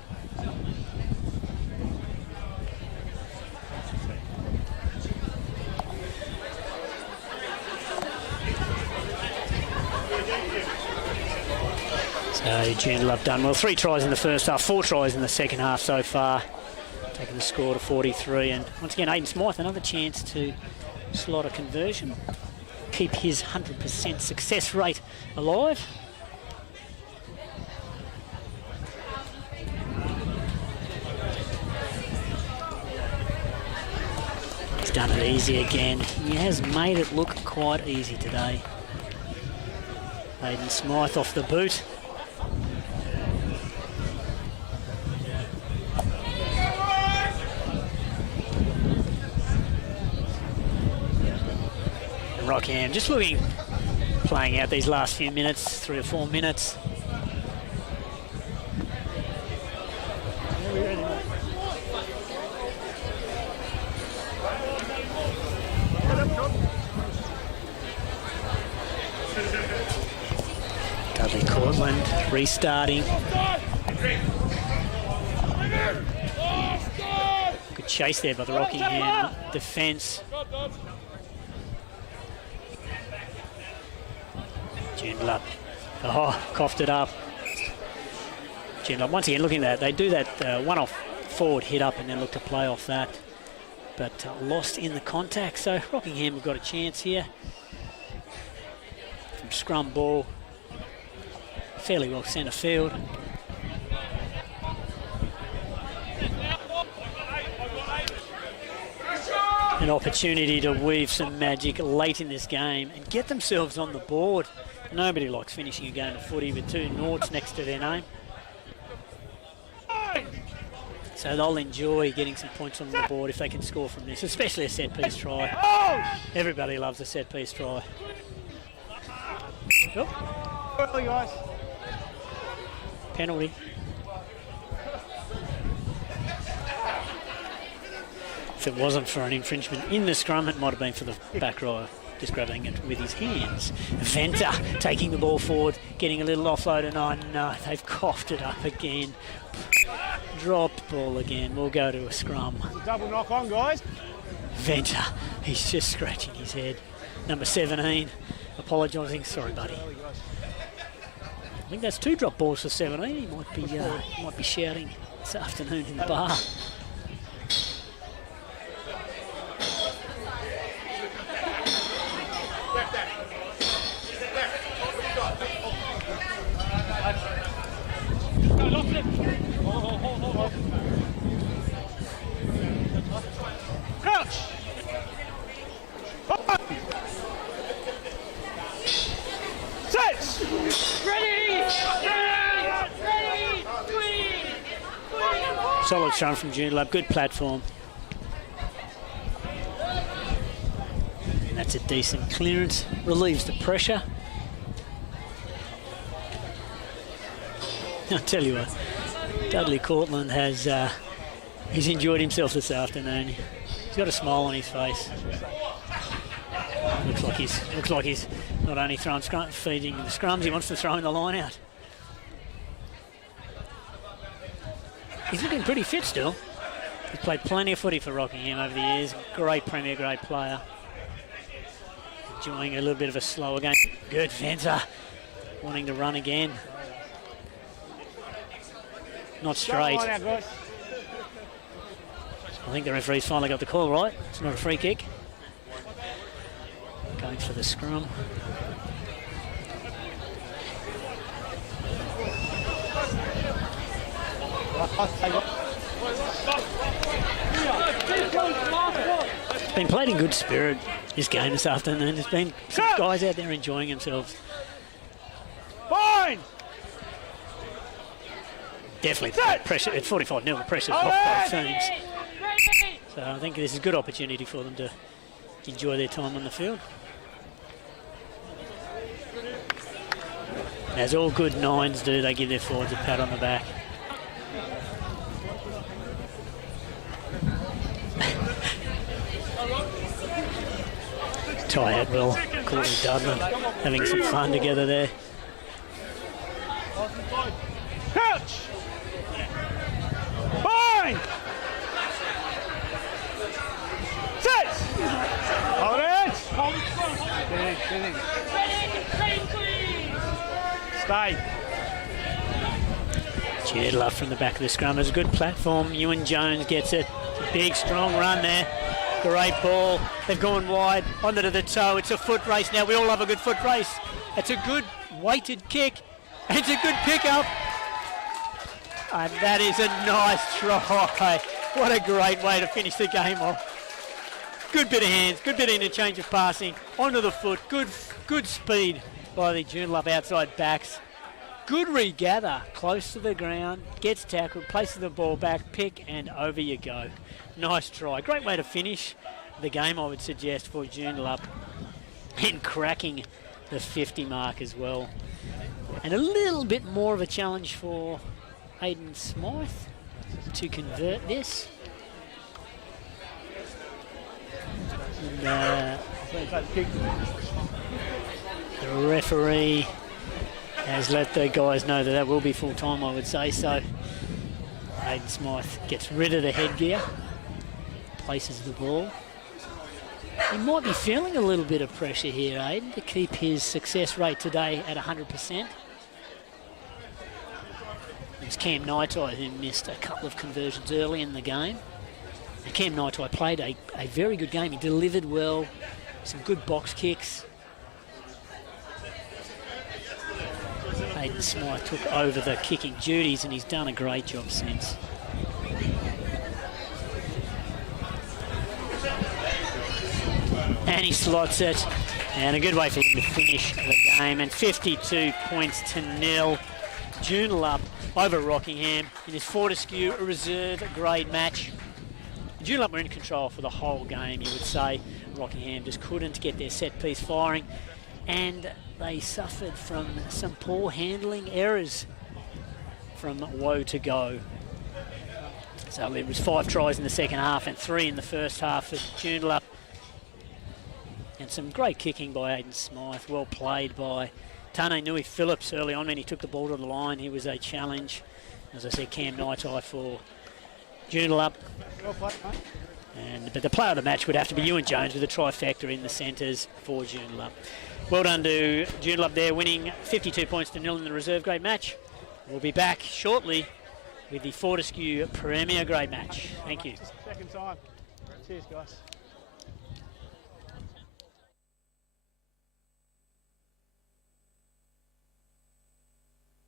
So Joondalup done well. 3 tries in the first half, 4 tries in the second half so far. Taking the score to 43. And once again, Aiden Smythe, another chance to slot a conversion. Keep his 100% success rate alive. He's done it easy again. He has made it look quite easy today. Aiden Smythe off the boot. Rockingham just looking, playing out these last few minutes, 3 or 4 minutes. Dudley Cortland restarting. Good chase there by the Rockingham defence. Joondalup, coughed it up. Joondalup, once again, looking at that, they do that one-off forward hit up and then look to play off that. But lost in the contact, so Rockingham have got a chance here. From scrum ball, fairly well centre field. An opportunity to weave some magic late in this game and get themselves on the board. Nobody likes finishing a game of footy with 2 noughts next to their name. So they'll enjoy getting some points on the board if they can score from this, especially a set-piece try. Everybody loves a set-piece try. Oh. Penalty. If it wasn't for an infringement in the scrum, it might have been for the back row, just grabbing it with his hands. Venter taking the ball forward, getting a little offload, and oh no, they've coughed it up again. Dropped ball again. We'll go to a scrum. Double knock on, guys. Venter, he's just scratching his head. Number 17, apologising. Sorry, buddy. I think that's 2 drop balls for 17. He might be shouting this afternoon in the bar. Crouch! Set! Ready! Solid shot from Joondalup, good platform. And that's a decent clearance, relieves the pressure. I'll tell you what, Dudley Cortland has he's enjoyed himself this afternoon. He's got a smile on his face. Looks like he's not only feeding the scrums, he wants to throw in the line out. He's looking pretty fit still. He's played plenty of footy for Rockingham over the years. Great Premier grade player. Enjoying a little bit of a slower game. Good fencer. Wanting to run again. Not straight. I think the referee's finally got the call right. It's not a free kick. Going for the scrum. It's been played in good spirit, this game this afternoon. There's been some guys out there enjoying themselves. Fine! Definitely pressure at 45-0, the pressure's off both teams. So I think this is a good opportunity for them to enjoy their time on the field. As all good nines do, they give their forwards a pat on the back. Ty Atwell, Courtney Dudley, having some fun together there. Catch! Fine! Sit! Hold it! Stay. Joondalup from the back of the scrum. It's a good platform. Ewing Jones gets it. Big, strong run there. Great ball. They've gone wide. Onto the toe. It's a foot race now. We all love a good foot race. It's a good weighted kick. It's a good pickup. And that is a nice try. What a great way to finish the game off. Good bit of hands. Good bit of interchange of passing. Onto the foot. Good speed by the Joondalup outside backs. Good regather. Close to the ground. Gets tackled. Places the ball back. Pick and over you go. Nice try. Great way to finish the game, I would suggest, for Joondalup. And cracking the 50 mark as well. And a little bit more of a challenge for Hayden Smythe to convert this. And, the referee has let the guys know that will be full time, I would say. So Hayden Smythe gets rid of the headgear, places the ball. He might be feeling a little bit of pressure here, Hayden, to keep his success rate today at 100%. It's Cam Naitai who missed a couple of conversions early in the game. And Cam Naitai played a very good game. He delivered well, some good box kicks. Hayden Smythe took over the kicking duties and he's done a great job since. And he slots it. And a good way for him to finish the game. And 52 points to 0. Joondalup over Rockingham in his Fortescue reserve grade match. Joondalup were in control for the whole game, you would say. Rockingham just couldn't get their set piece firing, and they suffered from some poor handling errors from woe to go. So it was 5 tries in the second half and 3 in the first half for Joondalup. And some great kicking by Hayden Smythe, well played by Tane Nui Phillips early on when he took the ball to the line. He was a challenge. As I said, Cam Naitai for Joondalup. But the player of the match would have to be Ewing Jones with a trifecta in the centres for Joondalup. Well done to Joondalup there, winning 52 points to 0 in the reserve grade match. We'll be back shortly with the Fortescue Premier grade match. Thank you. Second time. Cheers, guys.